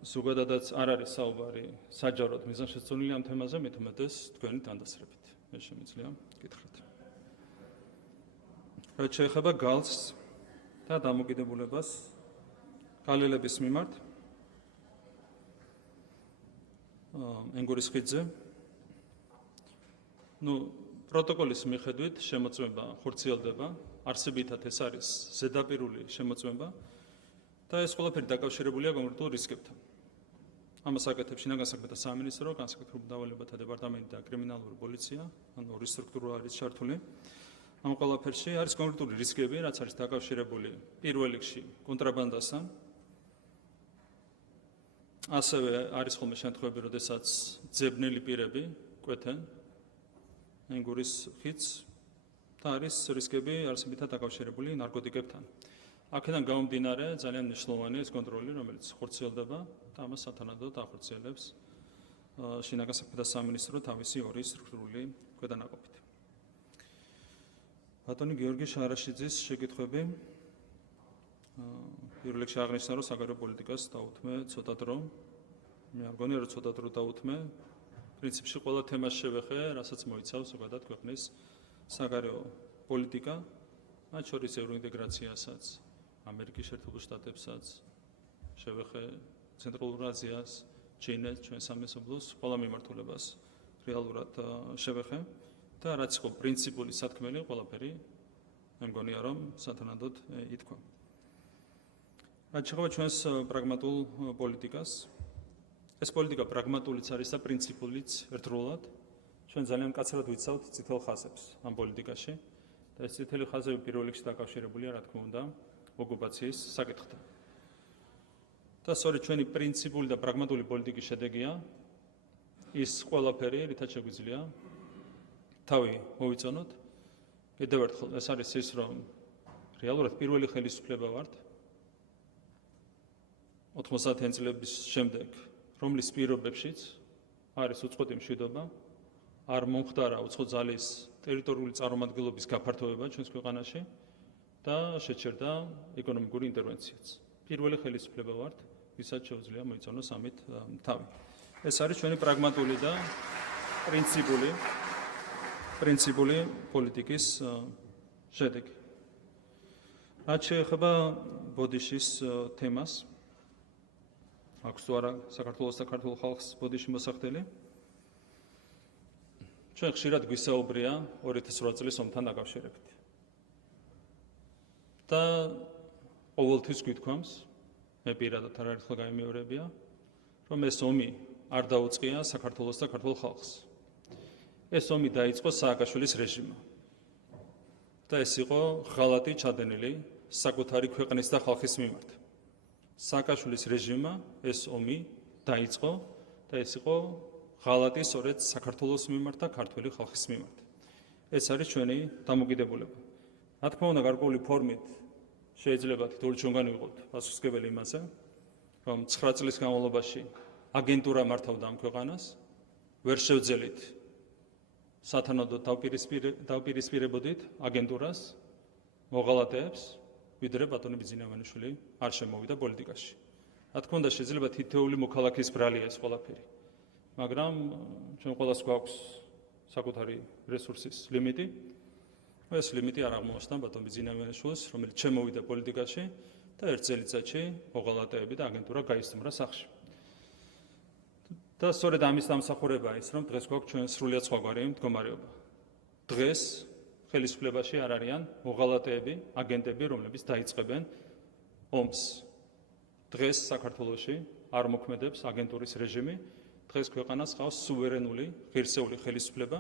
ზოგადადაც არ არის საუბარი საჯაროდ მიზანშეწონილი ამ თემაზე, მით უმეტეს თქვენი თანდასწრებით. მე შემიძლია გითხრათ. რაც შეეხება გალს და დამოკიდებულებას გალელების მიმართ ენგურის ხიდზე, პროტოკოლის მიხედვით შემოწმება ხორციელდება, არსებითად ეს არის ზედაპირული შემოწმება და ეს ყველაფერი დაკავშირებულია კონკრეტულ რისკებთან. ამას აკეთებს შინაგან საქმეთა სამინისტრო, განსაკუთრებულ დავალებათა დეპარტამენტი და კრიმინალური პოლიცია, ანუ ორი სტრუქტურა არის ჩართული. ამ ყველაფერში არის კონკრეტული რისკები, რაც არის დაკავშირებული პირველ რიგში კონტრაბანდასთან. ასევე არის ხოლმე შემთხვევები, როდესაც ძებნელი პირები კვეთენ ენგურის ხიდს და არის რისკები არსებითად დაკავშირებული ნარკოტიკებთან. აქედან გამომდინარე ძალიან მნიშვნელოვანია ეს კონტროლი, რომელიც ხორციელდება და ამას სათანადოდ ახორციელებს შინაგან საქმეთა სამინისტრო თავისი ორი სტრუქტურული ქვედანაყოფით. ბატონი გიორგი შარაშიძის შეკითხვები პირველ რიგში აღნიშნა, რომ საგარეო პოლიტიკას დაუთმე ცოტა დრო. მე არ მგონია, რომ ცოტა დრო დაუთმე. პრინციპში ყველა თემას შევეხე, რასაც მოიცავს ზოგადად ქვეყნის საგარეო პოლიტიკა, მათ შორის ევროინტეგრაციასაც, ამერიკის შეერთებულ შტატებსაც, შევეხე ცენტრალურ აზიას, ჩინეთს, ჩვენ სამეზობლოს, ყველა მიმართულებას რეალურად შევეხე და რაც იყო პრინციპული სათქმელი, ყველაფერი მე მგონია რომ სათანადოდ ითქვა. რაც შეეხება ჩვენს პრაგმატულ პოლიტიკას, ეს პოლიტიკა პრაგმატულიც არის და პრინციპულიც ერთდროულად. ჩვენ ძალიან მკაცრად ვიცავთ წითელ ხაზებს ამ პოლიტიკაში და ეს წითელი ხაზები პირველ რიგში დაკავშირებულია, რა თქმა უნდა, ოკუპაციის საკითხთან. და სწორედ ჩვენი პრინციპული და პრაგმატული პოლიტიკის შედეგია ის ყველაფერი, რითაც შეგვიძლია თავი მოვიწონოთ. კიდევ ერთხელ, ეს არის ის, რომ რეალურად პირველი ხელისუფლება ვართ 90-იან წლების შემდეგ, რომლის პირობებშიც არის უწყვეტი მშვიდობა, არ მომხდარა უცხო ძალის ტერიტორიული წარმომადგენლობის გაფართოება ჩვენს ქვეყანაში და შეჩერდა ეკონომიკური ინტერვენციაც. პირველი ხელისუფლება ვართ, ვისაც შეუძლია მოიწონოს ამით თავი. ეს არის ჩვენი პრაგმატული და პრინციპული პოლიტიკის შედეგი. რაც შეეხება ბოდიშის თემას, აქვს თუ არა საქართველოს და ქართულ ხალხს ბოდიში მოსახდელი? ჩვენ ხშირად გვისაუბრია 2008 წლის ომთან დაკავშირებით. და ყოველთვის გვითქვამს, მე პირადად არაერთხელ გამიმეორებია, რომ ეს ომი არ დაუწყია საქართველოს და ქართულ ხალხს. ეს ომი დაიწყო სააკაშვილის რეჟიმმა. და ეს იყო ღალატი ჩადენილი საკუთარი ქვეყნის და ხალხის მიმართ. სააკაშვილის რეჟიმმა ეს ომი დაიწყო და ეს იყო ღალატი სწორედ საქართველოს მიმართ და ქართული ხალხის მიმართ. ეს არის ჩვენი დამოკიდებულება. რა თქმა უნდა, გარკვეული ფორმით შეიძლება თითოეული ჩვენგანი ვიყოთ პასუხისმგებელი იმაზე, რომ 9 წლის განმავლობაში აგენტურა მართავდა ამ ქვეყანას, ვერ შევძელით სათანადოდ დავპირისპირებოდით აგენტურას, მოღალატეებს, ვიდრე ბატონი ბიძინავანიშვილი არ შემოვიდა პოლიტიკაში. რა თქმა უნდა, შეიძლება თითოეული მოქალაქის ბრალია ეს ყველაფერი. მაგრამ ჩვენ ყველას გვაქვს საკუთარი რესურსის ლიმიტი. ეს ლიმიტი არ აღმოაჩნდა ბატონ ბიძინავანიშვილს, რომელიც შემოვიდა პოლიტიკაში და ერთ წელიწადში მოღალატეები და აგენტურა გაისტუმრა სახლში. და სწორედ ამის დამსახურებაა ის, რომ დღეს გვაქვს ჩვენ სრულიად სხვაგვარი მდგომარეობა. დღეს ხელისუფლებაში არ არიან მოღალატეები, აგენტები, რომლებიც დაიწყებენ ომს. დღეს საქართველოში არ მოქმედებს აგენტურის რეჟიმი, დღეს ქვეყანას ყავს სუვერენული, ღირსეული ხელისუფლება,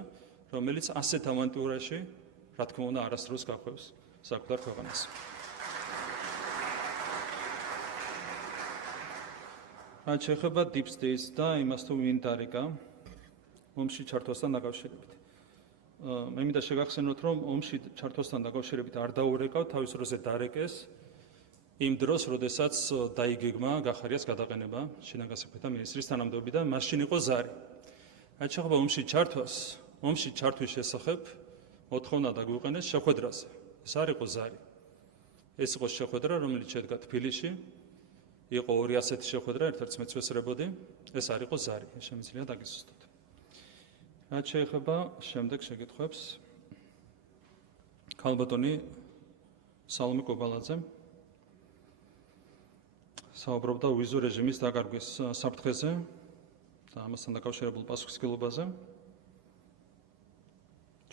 რომელიც ასეთ ავანტიურაში, რა თქმა უნდა, არასდროს გახვევს საკუთარ ქვეყანას. რაც შეეხება deep state და იმას თუ ვინ დარეკა ომში ჩართვასთან დაკავშირებით. მე მინდა შეგახსენოთ, რომ ომში ჩართვასთან დაკავშირებით არ დაურეკავ, თავის დროზე დარეკეს იმ დროს, როდესაც დაიგეგმა გახარიას გადაყენება შინაგან საქმეთა მინისტრის თანამდებობიდან, მაშინ იყო ზარი. რაც შეეხება ომში ჩართვის შესახებ მოთხოვნა დაგვიყენეს შეხვედრაზე. ეს არ იყო ზარი. ეს იყო შეხვედრა, რომელიც შედგა თბილისში. იყო ორი ასეთი შეხვედრა, ერთ-ერთს მეც ვესწრებოდი, ეს არ იყო ზარი, შემიძლია დაგიზუსტოთ. რაც შეეხება შემდეგ შეკითხვებს, ქალბატონი სალომე კობალაძე საუბრობდა ვიზო რეჟიმის დაკარგვის საფრთხეზე და ამასთან დაკავშირებულ პასუხისმგებლობაზე.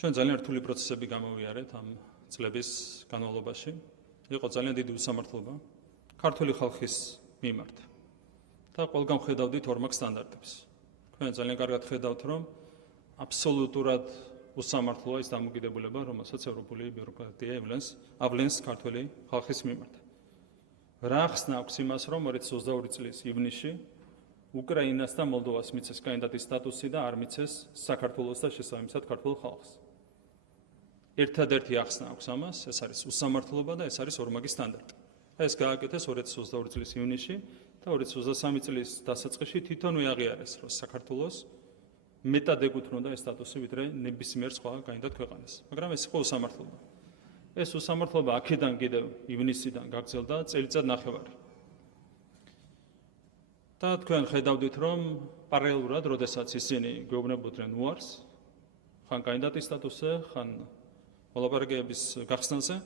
ჩვენ ძალიან რთული პროცესები გამოვიარეთ ამ წლების განმავლობაში. იყო ძალიან დიდი უსამართლობა ქართული ხალხის მიმართ და ყველგან ხედავდით ორმაგ სტანდარტებს. თქვენ ძალიან კარგად ხედავთ, რომ აბსოლუტურად უსამართლოა ის დამოკიდებულება, რომელსაც ევროპული ბიუროკრატია ავლენს ქართული ხალხის მიმართ. რა ახსნა აქვს იმას, რომ 2022 წლის ივნისში უკრაინას და მოლდოვას მიცეს კანდიდატის სტატუსი და არ მიცეს საქართველოს და შესაბამისად ქართულ ხალხს. ერთადერთი ახსნა აქვს ამას, ეს არის უსამართლობა და ეს არის ორმაგი სტანდარტი. ეს გააკეთეს 2022 წლის ივნისში და 2023 წლის დასაწყისში თვითონვე აღიარეს, რომ საქართველოს მეტად ეკუთვნოდა ეს სტატუსი, ვიდრე ნებისმიერ სხვა კანდიდატ ქვეყანას. მაგრამ ეს იყო უსამართლობა. ეს უსამართლობა აქედან კიდევ ივნისიდან გაგრძელდა წელიწად ნახევარი. და თქვენ ხედავდით, რომ პარალელურად, როდესაც ისინი გვეუბნებოდნენ უარს, ხან კანდიდატის სტატუსზე, ხან მოლაპარაკებების გახსნაზე,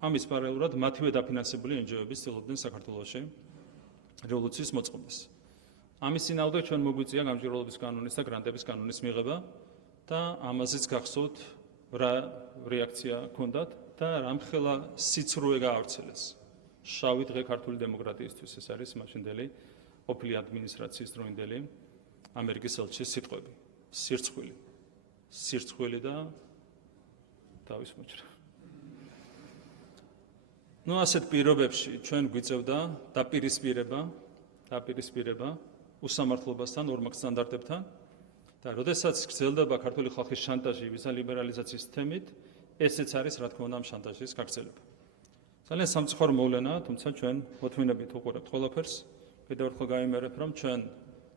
ამის პარალელურად მათივე დაფინანსებული NGO-ები ცდილობდნენ საქართველოში რევოლუციის მოწყობას. ამის წინააღმდეგ ჩვენ მოგვიწია გამჭირვალობის კანონის და გრანტების კანონის მიღება და ამაზეც გახსოვთ რა რეაქცია ჰქონდათ და რამხელა სიცრუე გაავრცელეს. შავი დღე ქართული დემოკრატიისთვის ეს არის მაშინდელი ყოფილი ადმინისტრაციის დროინდელი ამერიკის ელჩის სიტყვები. სირცხვილი და თავის მოჭრა. ასეთ პირობებში ჩვენ გვიწევდა დაპირისპირება უსამართლობასთან, ორმაგ სტანდარტებთან და როდესაც გრძელდება ქართული ხალხის შანტაჟი ვიზა ლიბერალიზაციის თემით, ესეც არის რა თქმა უნდა ამ შანტაჟის გაგრძელება. ძალიან სამწუხარო მოვლენაა, თუმცა ჩვენ მოთმინებით უყურებთ ყველაფერს. კიდევ ერთხელ გაიმერებ, რომ ჩვენ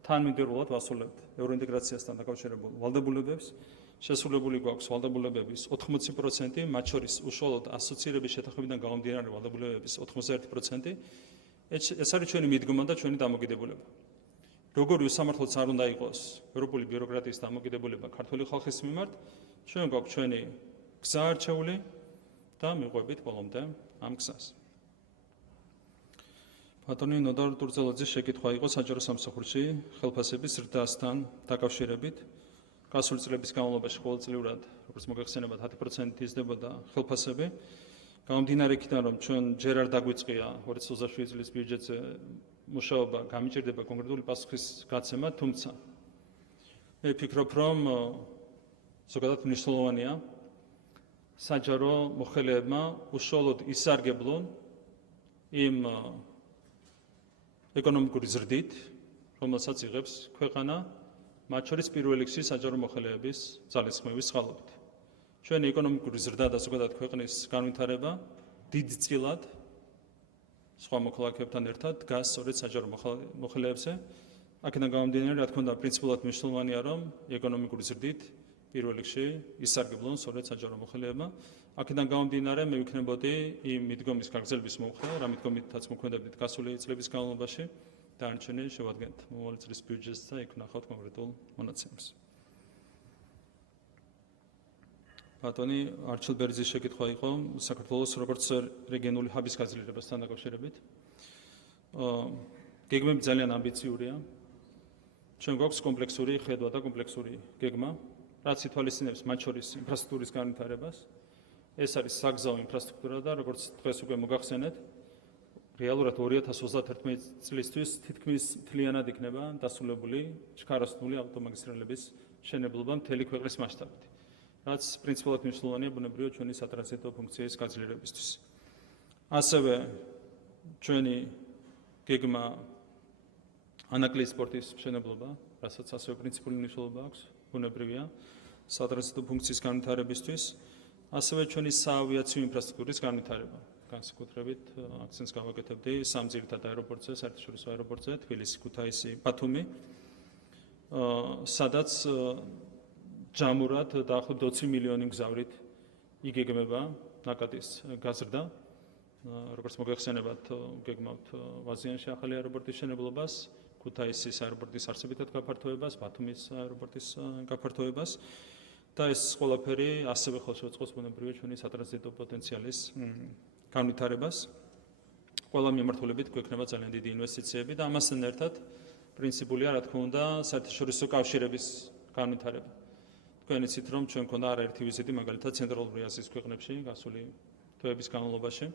თანმიმდევრულად ვასრულებთ ევროინტეგრაციასთან დაკავშირებულ ვალდებულებებს. შესრულებული გვაქვს ვალდებულებების 80%, მათ შორის უშუალოდ ასოცირების შეთანხმებიდან გამომდინარე ვალდებულებების 91%. ეს არის ჩვენი მიდგომა და ჩვენი დამოკიდებულება. როგორი უსამართლოც არ უნდა იყოს ევროპული ბიუროკრატიის დამოკიდებულება ქართული ხალხის მიმართ, ჩვენ გვაქვს ჩვენი გზა არჩეული და მიყვებით ბოლომდე ამ გზას. ბატონი ნოდარ ტურცელაძის შეკითხვა იყო საჯარო სამსახურში ხელფასების ზრდასთან დაკავშირებით. გასული წლების განმავლობაში ყოველწლიურად, როგორც მოგეხსენებათ, 10% იზრდებოდა ხელფასები. გამომდინარე იქიდან, რომ ჩვენ ჯერ არ დაგვიწყია 2027 წლის ბიუჯეტზე მუშაობა, გამიჭირდება კონკრეტული პასუხის გაცემა, თუმცა მე ვფიქრობ, რომ ზოგადად მნიშვნელოვანია საჯარო მოხელეებმა უშუალოდ ისარგებლონ იმ ეკონომიკური ზრდით, რომელსაც იღებს ქვეყანა, მათ შორის პირველ რიგში საჯარო მოხელეების ძალისხმევის წყალობით. ჩვენი ეკონომიკური ზრდა და ზოგადად ქვეყნის განვითარება დიდწილად სხვა მოქალაქეებთან ერთად დგას სწორედ საჯარო მოხელეებზე. აქედან გამომდინარე, რა თქმა უნდა, პრინციპულად მნიშვნელოვანია, რომ ეკონომიკური ზრდით პირველ რიგში ისარგებლონ სწორედ საჯარო მოხელეებმა. აქედან გამომდინარე, მე ვიქნებოდი იმ მიდგომის გაგრძელების მომხრე, რა მიდგომითაც მოქმედებდით გასული წლების განმავლობაში. დანარჩენი შევადგენთ მომავალი წლის ბიუჯეტს და იქ ვნახავთ კონკრეტულ მონაცემს. ბატონი არჩილ ბერძის შეკითხვა იყო საქართველოს როგორც რეგიონული ჰაბის გაძლიერებასთან დაკავშირებით. გეგმები ძალიან ამბიციურია. ჩვენ გვაქვს კომპლექსური ხედვა და კომპლექსური გეგმა, რაც ითვალისწინებს მათ შორის ინფრასტრუქტურის განვითარებას. ეს არის საგზაო ინფრასტრუქტურა და როგორც დღეს უკვე მოგახსენეთ, რეალურად 2031 წლისთვის თითქმის მთლიანად იქნება დასრულებული ჩქაროსნული ავტომაგისტრალების მშენებლობა მთელი ქვეყნის მასშტაბით, რაც პრინციპულად მნიშვნელოვანია ბუნებრივია ჩვენი სატრანზიტო ფუნქციის გაძლიერებისთვის. ასევე ჩვენი გეგმა ანაკლიის სპორტის მშენებლობა, რასაც ასევე პრინციპული მნიშვნელობა აქვს, ბუნებრივია სატრანზიტო ფუნქციის განვითარებისთვის, ასევე ჩვენი საავიაციო ინფრასტრუქტურის განვითარება. განსაკუთრებით აქცენტს გავაკეთებდი სამ ძირითად აეროპორტზე, საერთაშორისო აეროპორტზე, თბილისი, ქუთაისი, ბათუმი, სადაც ჯამურად დაახლოებით 20 მილიონი მგზავრით იგეგმება ნაკადის გაზრდა. როგორც მოგეხსენებათ, გეგმავთ ვაზიანში ახალი აეროპორტის მშენებლობას, ქუთაისის აეროპორტის არსებითად გაფართოებას, ბათუმის აეროპორტის გაფართოებას და ეს ყველაფერი ასევე ხელს შეუწყობს ბუნებრივია ჩვენი სატრანზიტო პოტენციალის განვითარებას. ყველა მიმართულებით გვექნება ძალიან დიდი ინვესტიციები და ამასთან ერთად პრინციპულია, რა თქმა უნდა, საერთაშორისო კავშირების განვითარება. თქვენ იცით, რომ ჩვენ გვქონდა არაერთი ვიზიტი, მაგალითად, ცენტრალური აზიის ქვეყნებში გასული თვეების განმავლობაში.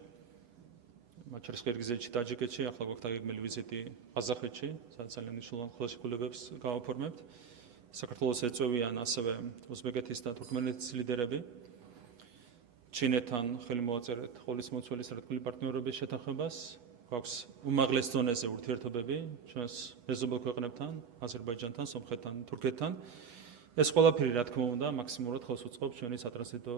მათ შორის ყირგიზეთში, ტაჯიკეთში, ახლა გვაქვს დაგეგმილი ვიზიტი ყაზახეთში, სადაც ძალიან მნიშვნელოვან ხელშეკრულებებს გავაფორმებთ. საქართველოს ეწევიან ასევე უზბეკეთის და თურქმენეთის ლიდერები. ჩინეთთან ხელი მოაწერეთ ყოვლისმოცველი სარდლული პარტნიორობის შეთანხმებას. გვაქვს უმაღლეს დონეზე ურთიერთობები ჩვენს მეზობელ ქვეყნებთან, აზერბაიჯანთან, სომხეთთან, თურქეთთან. ეს ყველაფერი, რა თქმა უნდა, მაქსიმალურად ხელს უწყობს ჩვენი სატრანზიტო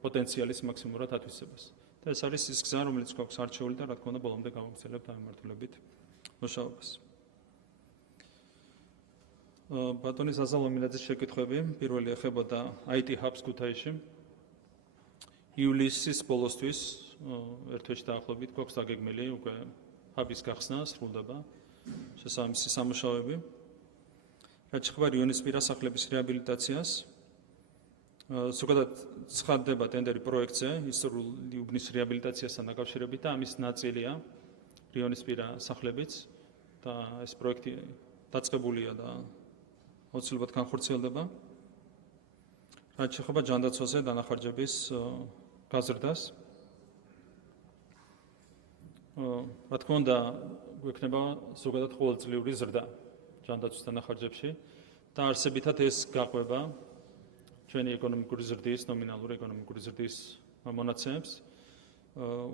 პოტენციალის მაქსიმალურად ათვისებას. და ეს არის ის გზა, რომელიც გვაქვს არჩეული და რა თქმა უნდა, ბოლომდე გავაგრძელებთ ამ მიმართულებით მუშაობას. ბატონი ზაზა ლომინაძის შეკითხვები, პირველი ეხებოდა IT Hubs ქუთაისში. ივლისის ბოლოსთვის ერთ თვეში დაახლოებით გვაქვს დაგეგმილი უკვე ჰაბის გახსნა, სრულდება შესაბამისი სამუშაოები. რაც შეეხება იონისპირა სახლების რეაბილიტაციას, ზოგადად ცხადდება ტენდერი პროექტზე ისტორიული უბნის რეაბილიტაციასთან დაკავშირებით და ამის ნაწილია რიონისპირა სახლებიც და ეს პროექტი დაწყებულია და აუცილებლად განხორციელდება. რაც შეეხება ჯანდაცვაზე დანახარჯების გაზრდას. რა თქმა უნდა, გვექნება ზოგადად ყოველწლიური ზრდა ჯანდაცვის დანახარჯებში და არსებითად ეს გაყვება ჩვენი ეკონომიკური ზრდის, ნომინალური ეკონომიკური ზრდის მონაცემებს.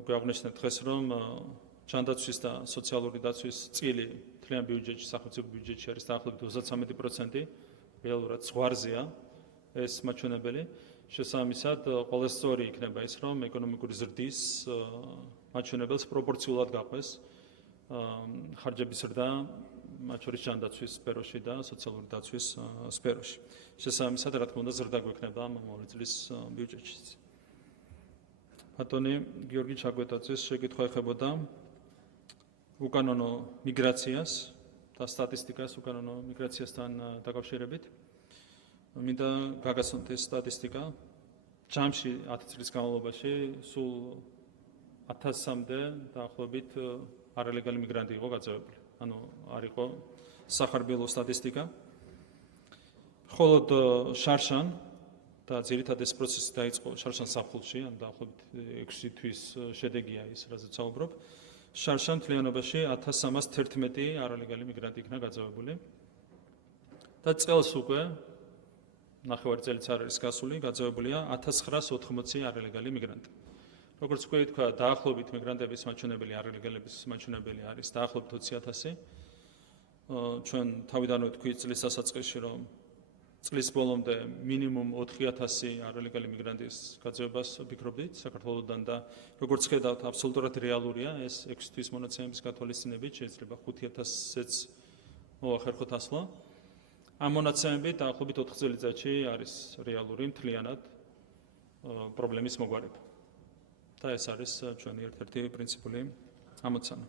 უკვე აღნიშნეთ დღეს, რომ ჯანდაცვის და სოციალური დაცვის წილი მთლიან ბიუჯეტში, სახელმწიფო ბიუჯეტში არის დაახლოებით 33%, რეალურად ზღვარზეა ეს მაჩვენებელი. შესაბამისად, ყველაზე სწორი იქნება ის, რომ ეკონომიკური ზრდის მაჩვენებელს პროპორციულად გაყვეს ხარჯების ზრდა, მათ შორის ჯანდაცვის სფეროში და სოციალური დაცვის სფეროში. შესაბამისად, რა თქმა უნდა, ზრდა გვექნება მომავალი წლის ბიუჯეტშიც. ბატონი გიორგი ჩაგვეტაძის შეკითხვა ეხებოდა უკანონო მიგრაციას და სტატისტიკას უკანონო მიგრაციასთან დაკავშირებით. მინდა გაგაცნოთ ეს სტატისტიკა. ჯამში 10 წლის განმავლობაში სულ 1000-მდე დაახლოებით არალეგალი მიგრანტი იყო გაძევებული. ანუ არ იყო სახარბიელო სტატისტიკა. მხოლოდ შარშან და ძირითადად ეს პროცესი დაიწყო შარშან საფხულში, ან დაახლოებით 6 თვის შედეგია ის, რაზეც საუბრობ. შარშან მთლიანობაში 1311 არალეგალი მიგრანტი იქნა გაძევებული. და წელს უკვე ნახევარი წელიც არ არის გასული, გაძევებულია 1980 არალეგალი მიგრანტი. როგორც უკვე თქვა, დაახლოებით მიგრანტების მაჩვენებელი, არალეგალების მაჩვენებელი არის დაახლოებით 20,000. ჩვენ თავიდანვე თქვით წლის დასაწყისში, რომ წლის ბოლომდე მინიმუმ 4,000 არალეგალი მიგრანტის გაძევებას ვფიქრობდით საქართველოსდან და როგორც ხედავთ, აბსოლუტურად რეალურია ეს 6 თვის მონაცემების გათვალისწინებით, შეიძლება 5,000-იც მოახერხოთ ასლა. ამ მონაცემებით დაახლოებით 4 წელიწადში არის რეალური მთლიანად პრობლემის მოგვარება. და ეს არის ჩვენი ერთ-ერთი პრინციპული ამოცანა.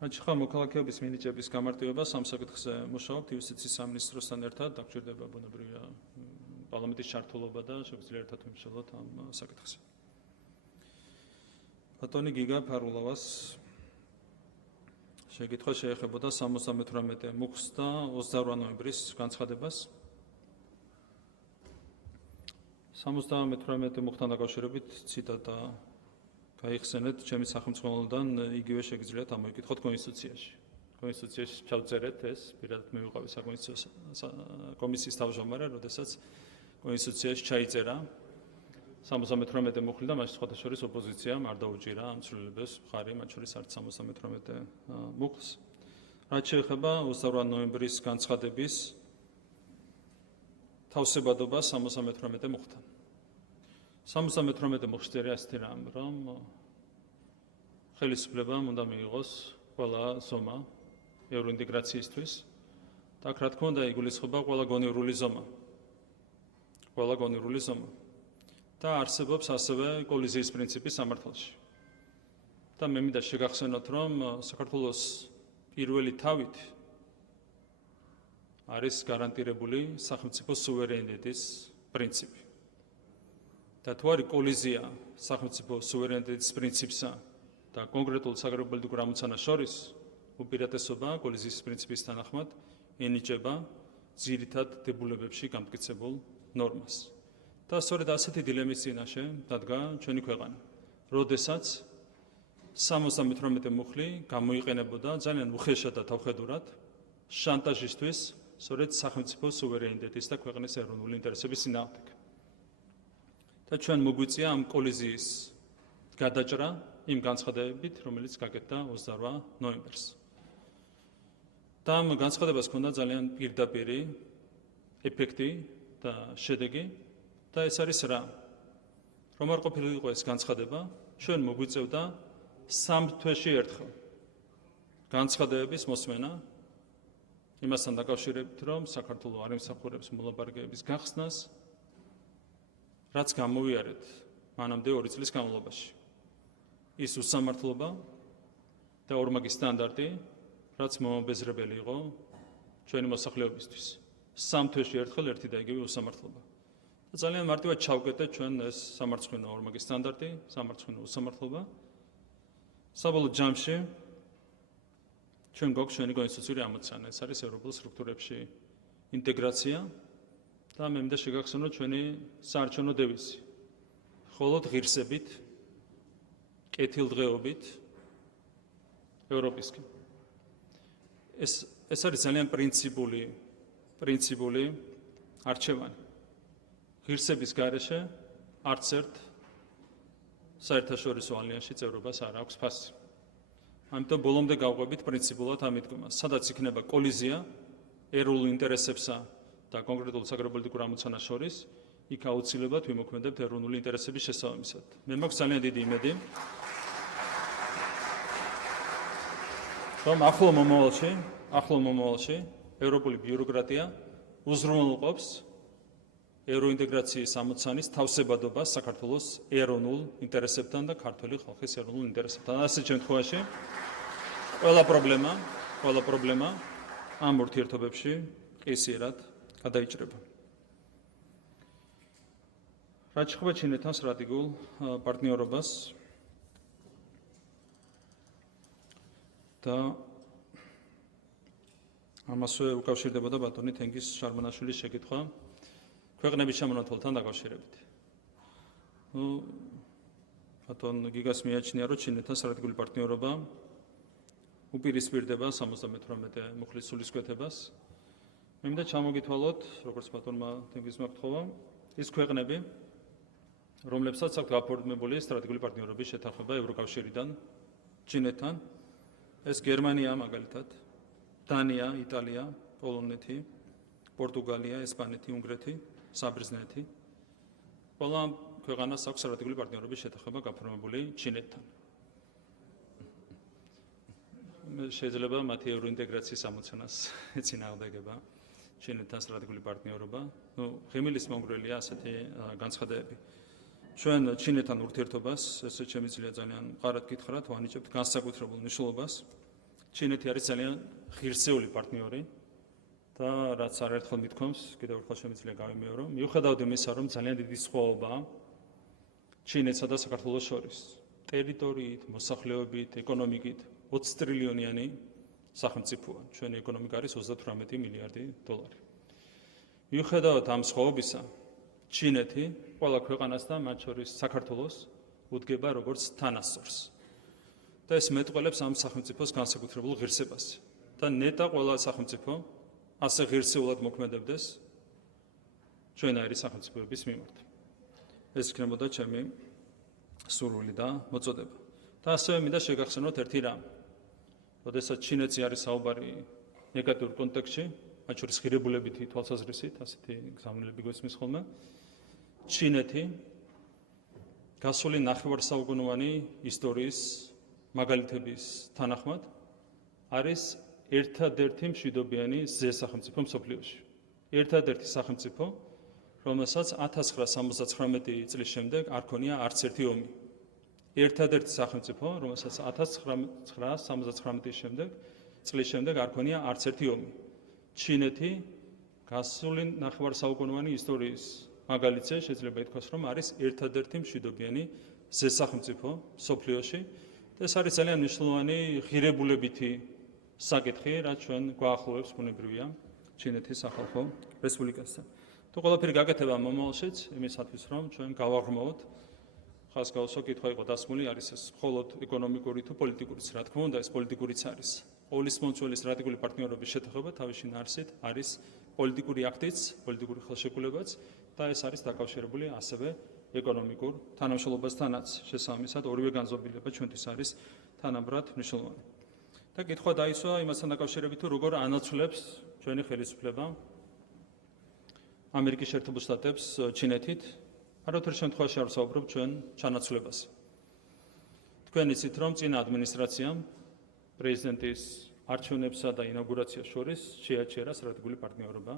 რაც შეეხება მოქალაქეობის მინიჭების გამარტივებას, ამ საკითხზე მუშაობთ იუსტიციის სამინისტროსთან ერთად, დაგჭირდება ბუნებრივია პარლამენტის ჩართულობა და შეგვიძლია ერთად ვიმუშაოთ ამ საკითხზე. ბატონი გიგა ფარულავას შეკითხვა შეეხებოდა 78 მუხს და 28 ნოემბრის განცხადებას. 78 მუხთან დაკავშირებით ციტატა გაიხსენეთ ჩემი სახელმწიფოდან, იგივე შეგიძლიათ ამოიკითხოთ კონსტიტუციაში. კონსტიტუციაში ჩავწერეთ ეს, პირადად მე ვიყავი საკონსტიტუციო კომისიის თავმჯდომარე, როდესაც კონსტიტუციაში ჩაიწერა 78 მუხლი და მაშინ სხვათა შორის ოპოზიციამ არ დაუჭირა ამ ცვლილებებს მხარი, მათ შორის არც 78 მუხლს. რაც შეეხება 28 ნოემბრის განცხადების თავსებადობა 78 მუხთან. 78 მუხს წერია ასეთი რამ, რომ ხელისუფლებამ უნდა მიიღოს ყველა ზომა ევროინტეგრაციისთვის და აქ რა თქმა უნდა იგულისხმება ყველა გონივრული ზომა. ყველა გონივრული ზომა. და არსებობს ასევე კოლიზიის პრინციპი სამართალში. და მე მინდა შეგახსენოთ, რომ საქართველოს პირველი თავით არის გარანტირებული სახელმწიფო სუვერენიტეტის პრინციპი. და თუ არის კოლიზია სახელმწიფო სუვერენიტეტის პრინციპსა და კონკრეტულ საგარეუბნო ამოცანას შორის, უპირატესობა კოლიზიის პრინციპის თანახმად ენიჭება ძირითად დებულებებში გამტკიცებულ ნორმას. და სწორედ ასეთი დილემის წინაშე დადგა ჩვენი ქვეყანა, როდესაც 78 მუხლი გამოიყენებოდა ძალიან უხეშად და თავხედურად შანტაჟისთვის, სწორედ სახელმწიფო სუვერენიტეტის და ქვეყნის ეროვნული ინტერესების წინააღმდეგ. და ჩვენ მოგვიწია ამ კოლიზიის გადაჭრა იმ განცხადებებით, რომელიც გაკეთდა 28 ნოემბერს. და ამ განცხადებას ჰქონდა ძალიან პირდაპირი ეფექტი და შედეგი. და ეს არის რა? რომ არ ყოფილიყო ეს განცხადება, ჩვენ მოგვიწევდა 3 თვეში ერთხელ განცხადებების მოსმენა იმასთან დაკავშირებით, რომ საქართველოს არ ემსახურებს მოლაპარაკებების გახსნას, რაც გამოვიარეთ მანამდე 2 წლის განმავლობაში. ის უსამართლობა და ორმაგი სტანდარტი, რაც მომაბეზრებელი იყო ჩვენი მოსახლეობისთვის. 3 თვეში ერთხელ ერთი და იგივე უსამართლობა. ძალიან მარტივად ჩავკეტეთ ჩვენ ეს სამარცხვინო ორმაგი სტანდარტი, სამარცხვინო უსამართლობა. საბოლოო ჯამში ჩვენ გვაქვს ჩვენი კონსტიტუციური ამოცანა, ეს არის ევროპულ სტრუქტურებში ინტეგრაცია და მე მინდა შეგახსენოთ ჩვენი საარჩევნო დევიზი. მხოლოდ ღირსებით, კეთილდღეობით ევროპისკენ. ეს არის ძალიან პრინციპული არჩევანი. ღირსების გარეშე არც ერთ საერთაშორისო ალიანსში წევრობას არ აქვს ფასი. ამიტომ ბოლომდე გავყვებით პრინციპულად ამ მიდგომას, სადაც იქნება კოლიზია ეროვნულ ინტერესებსა და კონკრეტულ საგარეპოლიტიკურ ამოცანას შორის, იქ აუცილებლად ვიმოქმედებთ ეროვნული ინტერესების შესაბამისად. მე მაქვს ძალიან დიდი იმედი, რომ ახლო მომავალში ევროპული ბიუროკრატია უზრუნველყოფს ევროინტეგრაციის ამოცანის თავსებადობას საქართველოს ეროვნულ ინტერესებთან და ქართული ხალხის ეროვნულ ინტერესებთან. ასეთ შემთხვევაში ყველა პრობლემა ამ ურთიერთობებში ყისიერად გადაიჭრება. რაც შეეხება ჩინეთთან სტრატეგიულ პარტნიორობას და ამასვე უკავშირდებოდა ბატონი თენგიზ შარმანაშვილის შეკითხვა ქვეყნების შემონათვალთან დაკავშირებით. ბატონ გიგას მიაჩნია, რომ ჩინეთთან სტრატეგიული პარტნიორობა უპირისპირდება 78 მუხლის სულისკვეთებას. მე მინდა ჩამოგითვალოთ, როგორც ბატონმა თენგიზმა გთხოვა, ის ქვეყნები, რომლებსაც აქვს გაფორმებული სტრატეგიული პარტნიორობის შეთანხმება ევროკავშირიდან ჩინეთთან. ეს გერმანია მაგალითად, დანია, იტალია, პოლონეთი, პორტუგალია, ესპანეთი, უნგრეთი, საბერძნეთი. ყველა ქვეყანას აქვს სტრატეგიული პარტნიორობის შეთანხმება გაფორმებული ჩინეთთან. შეიძლება მათი ევროინტეგრაციის ამოცანას ეწინააღმდეგება ჩინეთთან სტრატეგიული პარტნიორობა. ღიმილის მომგვრელია ასეთი განცხადებები. ჩვენ ჩინეთთან ურთიერთობას, ესე შემიძლია ძალიან მყარად გითხრათ, ვანიჭებთ განსაკუთრებულ მნიშვნელობას. ჩინეთი არის ძალიან ღირსეული პარტნიორი და რაც არაერთხელ მithქვამს, კიდევ ერთხელ შემიძლია გავიმეორო, მიუხედავად იმისა, რომ ძალიან დიდი სხვაობაა ჩინეთსა და საქართველოს შორის. ტერიტორიით, მოსახლეობით, ეკონომიკით 20 ტრილიონიანი სახელმწიფოა. ჩვენი ეკონომიკა არის 38 მილიარდი დოლარი. მიუხედავად ამ სხვაობისა, ჩინეთი ყველა ქვეყანას და მათ შორის საქართველოს უდგება როგორც თანასწორს. და ეს მეტყველებს ამ სახელმწიფოს განსაკუთრებულ ღირსებას. და ნეტა ყველა სახელმწიფო ასე ღირსეულად მოქმედებდეს ჩვენაირი სახელმწიფოების მიმართ. ეს იქნებოდა ჩემი სურვილი და მოწოდება. და ასევე მინდა შეგახსენოთ ერთი რამ. როდესაც ჩინეთზე არის საუბარი ნეგატიურ კონტექსტში, მათ შორის ღირებულებითი თვალსაზრისით, ასეთი გზავნილები გვესმის ხოლმე, ჩინეთი გასული ნახევარსაუკუნოვანი ისტორიის მაგალითების თანახმად არის ერთადერთი მშვიდობიანი ზესახელმწიფო მსოფლიოში. ერთადერთი სახელმწიფო, რომელსაც 1979 წლის შემდეგ არ ქონია არც ერთი ომი. ერთადერთი სახელმწიფო, რომელსაც 1979 წლის შემდეგ არ ქონია არც ერთი ომი. ჩინეთი გასული ნახევარსაუკუნოვანი ისტორიის მაგალითზე შეიძლება ითქვას, რომ არის ერთადერთი მშვიდობიანი ზესახელმწიფო მსოფლიოში. ეს არის ძალიან მნიშვნელოვანი ღირებულებითი საკითხი, რაც ჩვენ გვაახლოვებს ბუნებრივია ჩინეთის სახალხო რესპუბლიკასთან. თუ ყველაფერი გაკეთება მომავალშიც, იმისათვის რომ ჩვენ გავაღრმავოთ, ხაზგასმო კითხვა იყო დასმული, არის ეს მხოლოდ ეკონომიკური თუ პოლიტიკურიც, რა თქმა უნდა, ეს პოლიტიკურიც არის. ოლისმომცველი სტრატეგიული პარტნიორობის შეთანხმება თავისი ნარსით არის პოლიტიკური აქტიც, პოლიტიკური ხელშეკრულებაც და ეს არის დაკავშირებული ასევე ეკონომიკურ თანამშრომლობასთანაც. შესაბამისად, ორივე განზომილება ჩვენთვის არის თანაბრად მნიშვნელოვანი. და კითხვა დაისვა იმასთან დაკავშირებით, თუ როგორ ანაცვლებს ჩვენი ხელისუფლება ამერიკის შეერთებულ შტატებს ჩინეთით, არაერთი შემთხვევაში არ ვსაუბრობ ჩვენ ჩანაცვლებაზე. თქვენ იცით, რომ წინა ადმინისტრაციამ პრეზიდენტის არჩევნებსა და ინაუგურაციას შორის შეაჩერა სტრატეგიული პარტნიორობა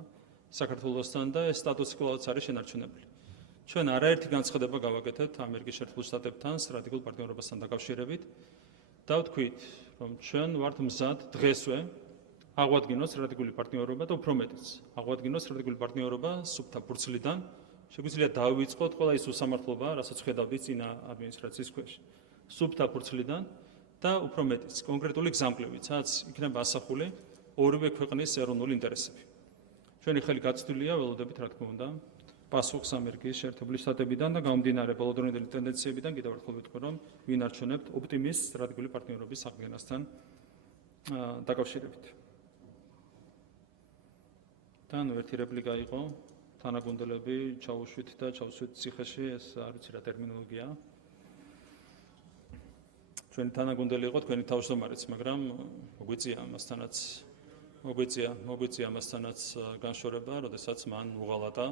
საქართველოსთან და ეს სტატუსი კვლავაც არის შენარჩუნებული. ჩვენ არაერთი განცხადება გავაკეთეთ ამერიკის შეერთებულ შტატებთან სტრატეგიულ პარტნიორობასთან დაკავშირებით და ვთქვით, რომ ჩვენ ვართ მზად დღესვე აღვადგინოთ სტრატეგიული პარტნიორობა და უფრო მეტიც, აღვადგინოთ სტრატეგიული პარტნიორობა სუფთა ფურცლიდან შეგვიძლია დავიწყოთ ყველა ის უსამართლობა, რასაც ხედავდით წინა ადმინისტრაციის ქვეშ. სუფთა ფურცლიდან და უფრო მეტიც კონკრეტული გზამკვლევით, სადაც იქნება ასახული ორივე ქვეყნის ეროვნული ინტერესები. ჩვენი ხელი გაცდულია, ველოდებით, რა თქმა უნდა, პასუხს ამერიკის შეერთებული შტატებიდან და გამომდინარე ბოლოდროინდელი ტენდენციებიდან კიდევ ერთხელ ვიტყვი, რომ ვინ არჩენებთ ოპტიმიზმს სტრატეგიული პარტნიორობის აღდგენასთან დაკავშირებით. თან ერთი რეპლიკა იყო, თანაგუნდელები ჩაუშვით და ჩავსვით ციხეში, ეს არ ვიცი რა ტერმინოლოგია. ჩვენი თანაგუნდელი იყო თქვენი თავმჯდომარეც, მაგრამ მოგვიწია ამასთანაც განშორება, როდესაც მან უღალატა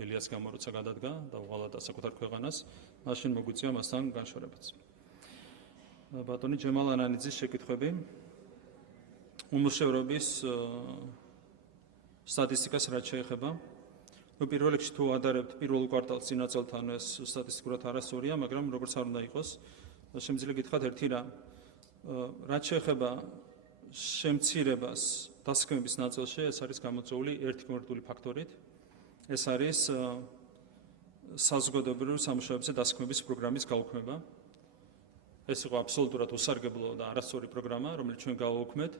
ბელიას გამო როცა გადადგა და უღალატა საკუთარ ქვეყანას, მაშინ მოგვიწია მასთან განშორებაც. ბატონი ჯემალ ანანიძის შეკითხვები. უმუშევრობის სტატისტიკას რაც შეეხება. პირველ რიგში თუ ადარებთ პირველ კვარტალს წინა წელთან, ეს სტატისტიკურად არასწორია, მაგრამ როგორც არ უნდა იყოს, შემიძლია გითხრათ ერთი რამ. რაც შეეხება შემცირებას დასაქმების ნაწილში, ეს არის გამოწვეული ერთი კონკრეტული ფაქტორით. ეს არის საზოგადოებრივ სამუშაოებზე დასაქმების პროგრამის გაუქმება. ეს იყო აბსოლუტურად უსარგებლო და არასწორი პროგრამა, რომელიც ჩვენ გავაუქმეთ.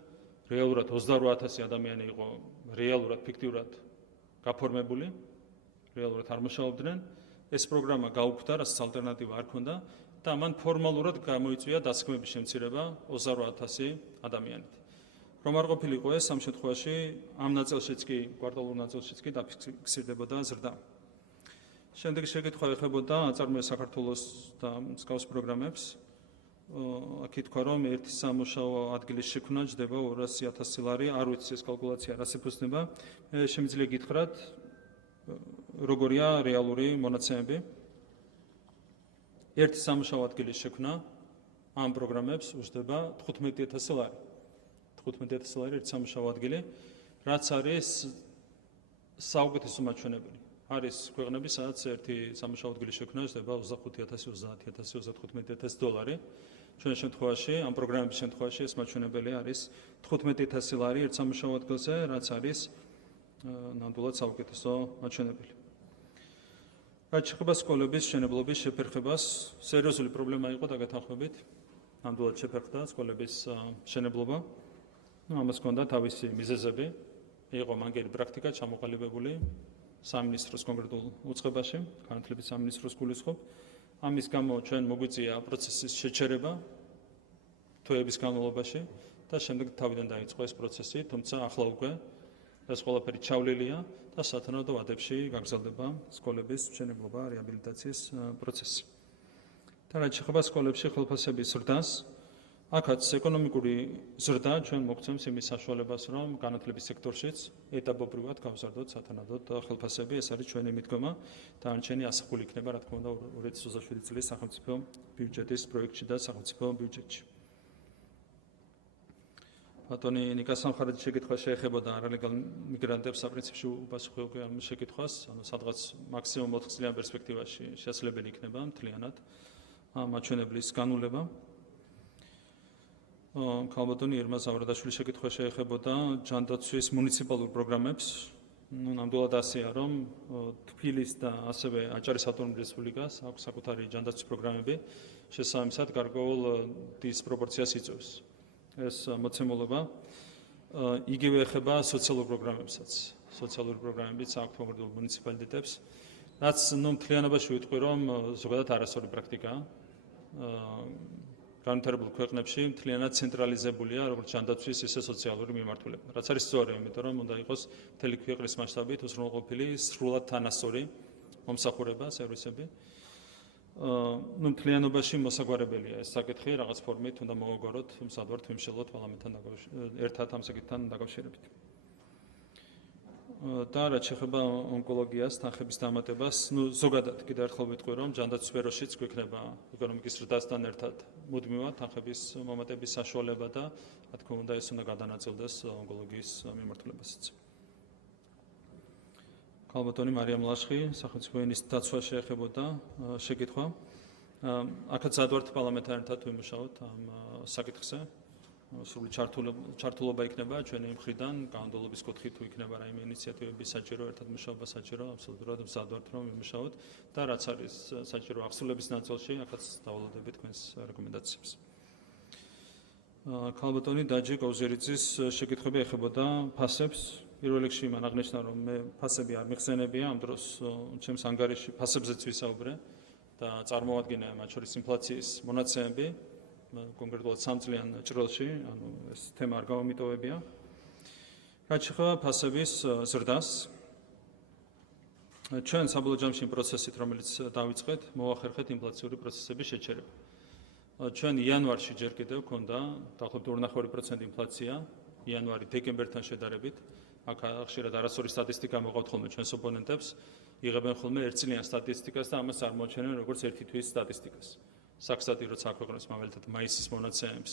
რეალურად 28,000 ადამიანი იყო რეალურად ფიქტიურად გაფორმებული, რეალურად არ მუშაობდნენ. ეს პროგრამა გაუქმდა, რაც ალტერნატივა არ ქონდა და მან ფორმალურად გამოიწვია დასაქმების შემცირება 28,000 ადამიანით. რომ არ ყოფილიყო ეს, ამ შემთხვევაში ამ ნაწილშიც კი, კვარტალურ ნაწილშიც კი დაფიქსირდებოდა ზრდა. შემდეგი შეკითხვა ეხებოდა აწარმოებს საქართველოს და მსგავს პროგრამებს. აქ ითქვა, რომ ერთი სამუშაო ადგილის შექმნა ჯდება 200,000 ლარი, არ ვიცი ეს კალკულაცია რას ეფუძნება. შემიძლია გითხრათ, როგორია რეალური მონაცემები. ერთი სამუშაო ადგილის შექმნა ამ პროგრამებს უჯდება 15,000 ლარი. 15,000 ლარი ერთი სამუშაო ადგილი, რაც არის საუკეთესო მაჩვენებელი. არის ქვეყნები, სადაც ერთი სამუშაო ადგილის შექმნა ჯდება 25,000, 30,000, 30,000, 15,000 ჩვენ შემთხვევაში, ამ პროგრამების შემთხვევაში ეს მაჩვენებელი არის 15,000 ლარი ერთ სამუშაო ადგილზე, რაც არის ნამდვილად საუკეთესო მაჩვენებელი. რაც შეეხება სკოლების მშენებლობის შეფერხებას, სერიოზული პრობლემა იყო და გათანხმებით. ნამდვილად შეფერხდა სკოლების მშენებლობა. ამას ჰქონდა თავისი მიზეზები. იყო მანგერი პრაქტიკა ჩამოყალიბებული სამინისტროს კონკრეტულ უწყებაში, განათლების სამინისტროს გულისხმობ. ამის გამო ჩვენ მოგვიწია პროცესის შეჩერება თვეების განმავლობაში და შემდეგ თავიდან დაიწყო ეს პროცესი, თუმცა ახლა უკვე ეს ყველაფერი ჩავლილია და სათანადო ვადებში გაგრძელდება სკოლების მშენებლობა, რეაბილიტაციის პროცესი. და რაც შეეხება სკოლებში ხელფასების ზრდას, აქაც ეკონომიკური ზრდა ჩვენ მოგცემს იმის საშუალებას, რომ განათლების სექტორშიც ეტაპობრივად გავზარდოთ სათანადოდ ხელფასები, ეს არის ჩვენი მიდგომა და არჩენი ასახული იქნება, რა თქმა უნდა, 2027 წლის სახელმწიფო ბიუჯეტის პროექტში და სახელმწიფო ბიუჯეტში. ბატონი ნიკა სამხარაძის შეკითხვა შეეხებოდა არალეგალ მიგრანტებს, საპრინციპში უპასუხე უკვე ამ შეკითხვას, ანუ სადღაც მაქსიმუმ 4 წლიან პერსპექტივაში შესაძლებელი იქნება მთლიანად მაჩვენებლის განულება. ქალბატონი ირმა ზავრადაშვილის შეკითხვა შეეხებოდა ჯანდაცვის მუნიციპალურ პროგრამებს. ნამდვილად ასეა, რომ თბილისს და ასევე აჭარის ავტონომურ რესპუბლიკას აქვს საკუთარი ჯანდაცვის პროგრამები, შესაბამისად გარკვეულ დისპროპორციას იწვევს. ეს მოცემულობა იგივე ეხება სოციალურ პროგრამებსაც. სოციალური პროგრამებიც აქვს კონკრეტულ მუნიციპალიტეტებს, რაც მთლიანობაში ვიტყვი, რომ ზოგადად არასწორი პრაქტიკაა. განვითარებულ ქვეყნებში მთლიანად ცენტრალიზებულია როგორც ჯანდაცვის, ისე სოციალური მიმართულება. რაც არის სწორი, იმიტომ რომ უნდა იყოს მთელი ქვეყნის მასშტაბით უზრუნველყოფილი, სრულად თანასწორი მომსახურება, სერვისები. მთლიანობაში მოსაგვარებელია ეს საკითხი, რაღაც ფორმით უნდა მოვაგვაროთ, მზად ვიმშელოთ პარლამენტთან ერთად ამ საკითხთან დაკავშირებით. და რაც შეეხება ონკოლოგიას, თანხების დამატებას, ზოგადად კიდევ ერთხელ ვიტყვი, რომ ჯანდაცვის სფეროშიც გვექნება ეკონომიკის ზრდასთან ერთად მუდმივად თანხების მომატების საშუალება და რა თქმა უნდა ეს უნდა გადანაწილდეს ონკოლოგიის მიმართულებასაც. ქალბატონი მარიამ ლაშხი, სახელმწიფო ენის დაცვა შეეხებოდა შეკითხვა. აქაც ადვართ პარლამენტთან ერთად ვიმუშაოთ ამ საკითხზე. სრული ჩართულობა იქნება ჩვენი მხრიდან, კანონმდებლობის კუთხით თუ იქნება რაიმე ინიციატივები საჭირო, ერთად მუშაობა საჭირო, აბსოლუტურად მზად ვართ რომ ვიმუშაოთ და რაც არის საჭირო ახსნილების ნაწილში, ახაც დავალოდებით თქვენს რეკომენდაციებს. ქალბატონი დაჯე კოვზერიძის შეკითხვები ეხებოდა ფასებს. პირველ რიგში მან აღნიშნა, რომ მე ფასები არ მიხსენებია, ამ დროს ჩემს ანგარიში ფასებზეც ვისაუბრე და წარმოადგინე მათ შორის ინფლაციის მონაცემები, კონკრეტულად 3 წლიან ჭრილში, ანუ ეს თემა არ გავამიტოვებია. რაც შეეხება ფასების ზრდას, ჩვენ საბოლოო ჯამში პროცესით, რომელიც დავიწყეთ, მოვახერხეთ ინფლაციური პროცესების შეჩერება. ჩვენ იანვარში ჯერ კიდევ გვქონდა დაახლოებით 2.5% ინფლაცია, იანვარი-დეკემბერთან შედარებით. აქ ხშირად არასწორი სტატისტიკა მოყავთ ხოლმე ჩვენს ოპონენტებს, იღებენ ხოლმე ერთწლიან სტატისტიკას და ამას წარმოაჩენენ როგორც ერთი თვის სტატისტიკას. საქსტატი როცა აქვეყნებს მაგალითად მაისის მონაცემებს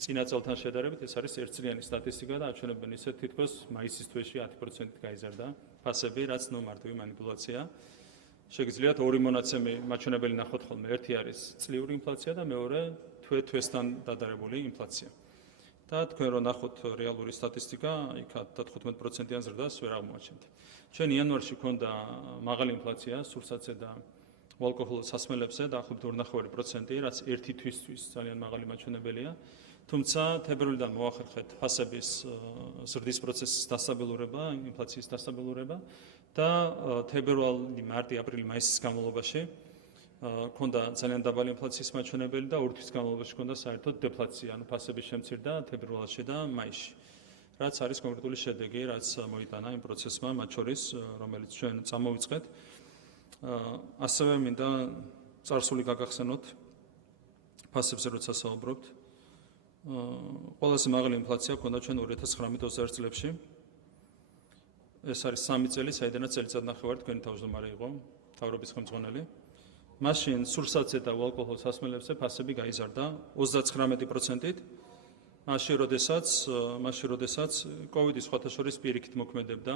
წინა წელთან შედარებით, ეს არის ერთწლიანი სტატისტიკა და აჩვენებენ ისე თითქოს მაისის თვეში 10%-ით გაიზარდა ფასები, რაც მარტივი манипуляცია. შეგიძლიათ ორი მონაცემი მაჩვენებელი ნახოთ ხოლმე. ერთი არის წლიური ინფლაცია და მეორე თვესთან დადარებული ინფლაცია. და თქვენ რო ნახოთ რეალური სტატისტიკა, იქ 15%-იან ზრდას ვერ აღმოაჩენთ. ჩვენ იანვარში გვქონდა მაღალი ინფლაცია სურსათზე და ალკოჰოლურ სასმელებზე დაახლოებით 2.5%, რაც ერთი თვისთვის ძალიან მაღალი მაჩვენებელია. თუმცა თებერვლიდან მოახერხეთ ფასების ზრდის პროცესის დასტაბილურება, ინფლაციის დასტაბილურება და თებერვალი, მარტი, აპრილი, მაისის განმავლობაში ქონდა ძალიან დაბალი ინფლაციის მაჩვენებელი და ორი თვის განმავლობაში ქონდა საერთოდ დეფლაცია, ანუ ფასები შემცირდა თებერვალში და მაისში. რაც არის კონკრეტული შედეგი, რაც მოიტანა იმ პროცესმა, მათ შორის, რომელიც ჩვენ წამოვიწყეთ. ასევე მინდა წარსული გაგახსენოთ ფასებზე როცა საუბრობთ. ყველაზე მაღალი ინფლაცია ქონდა ჩვენ 2019-21 წლებში. ეს არის 3 წელი, საიდანაც წელიწადნახევარი თქვენი თავმჯდომარე იყო, მთავრობის ხელმძღვანელი. მაშინ სურსათზე და ალკოჰოლ სასმელებზე ფასები გაიზარდა 39%-ით. მაშინ როდესაც კოვიდის სხვათა შორის პირიქით მოქმედებდა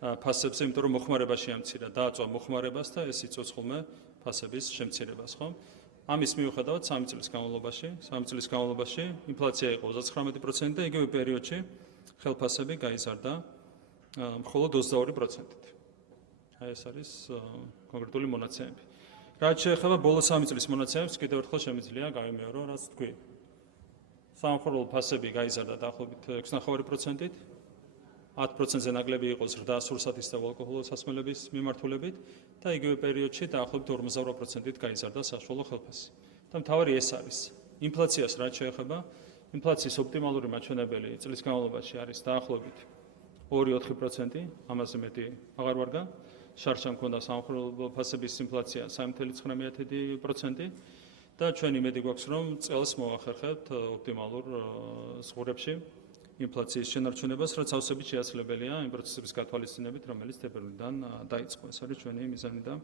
ფასებზე, იმიტომ რომ მოხმარებაში ამცირა, დააწვა მოხმარებას და ეს იწვევს ხოლმე ფასების შემცირებას, ხო? ამის მიუხედავად 3 წლის განმავლობაში ინფლაცია იყო 39% და იგივე პერიოდში ხელფასები გაიზარდა მხოლოდ 22%-ით. ეს არის კონკრეტული მონაცემები. რაც შეეხება ბოლო 3 წლის მონაცემებს, კიდევ ერთხელ შემიძლია გავიმეორო, რაც თქვი. სამხმოვანო ფასები გაიზარდა დაახლოებით 6.5%-ით. 10%-ზე ნაკლები იყო ზრდა სურსათის და ალკოჰოლურ სასმელების მიმართულებით და იგივე პერიოდში დაახლოებით 48%-ით გაიზარდა საშუალო ხელფასი. და მთავარი ეს არის. ინფლაციას რაც შეეხება, ინფლაციის ოპტიმალური მაჩვენებელი წლის განმავლობაში არის დაახლოებით 2.4%, ამაზე მეტი აღარ ვარგა. შარშან მქონდა სამხმოვანო ფასების ინფლაცია 3.9% და ჩვენ იმედი გვაქვს, რომ წელს მოვახერხებთ ოპტიმალურ ზღურებში ინფლაციის შენარჩუნებას, რაც ავსებით შეაძლებელია იმ პროცესების გათვალისწინებით, რომელიც თებერვლიდან დაიწყო. ეს არის ჩვენი მიზანი და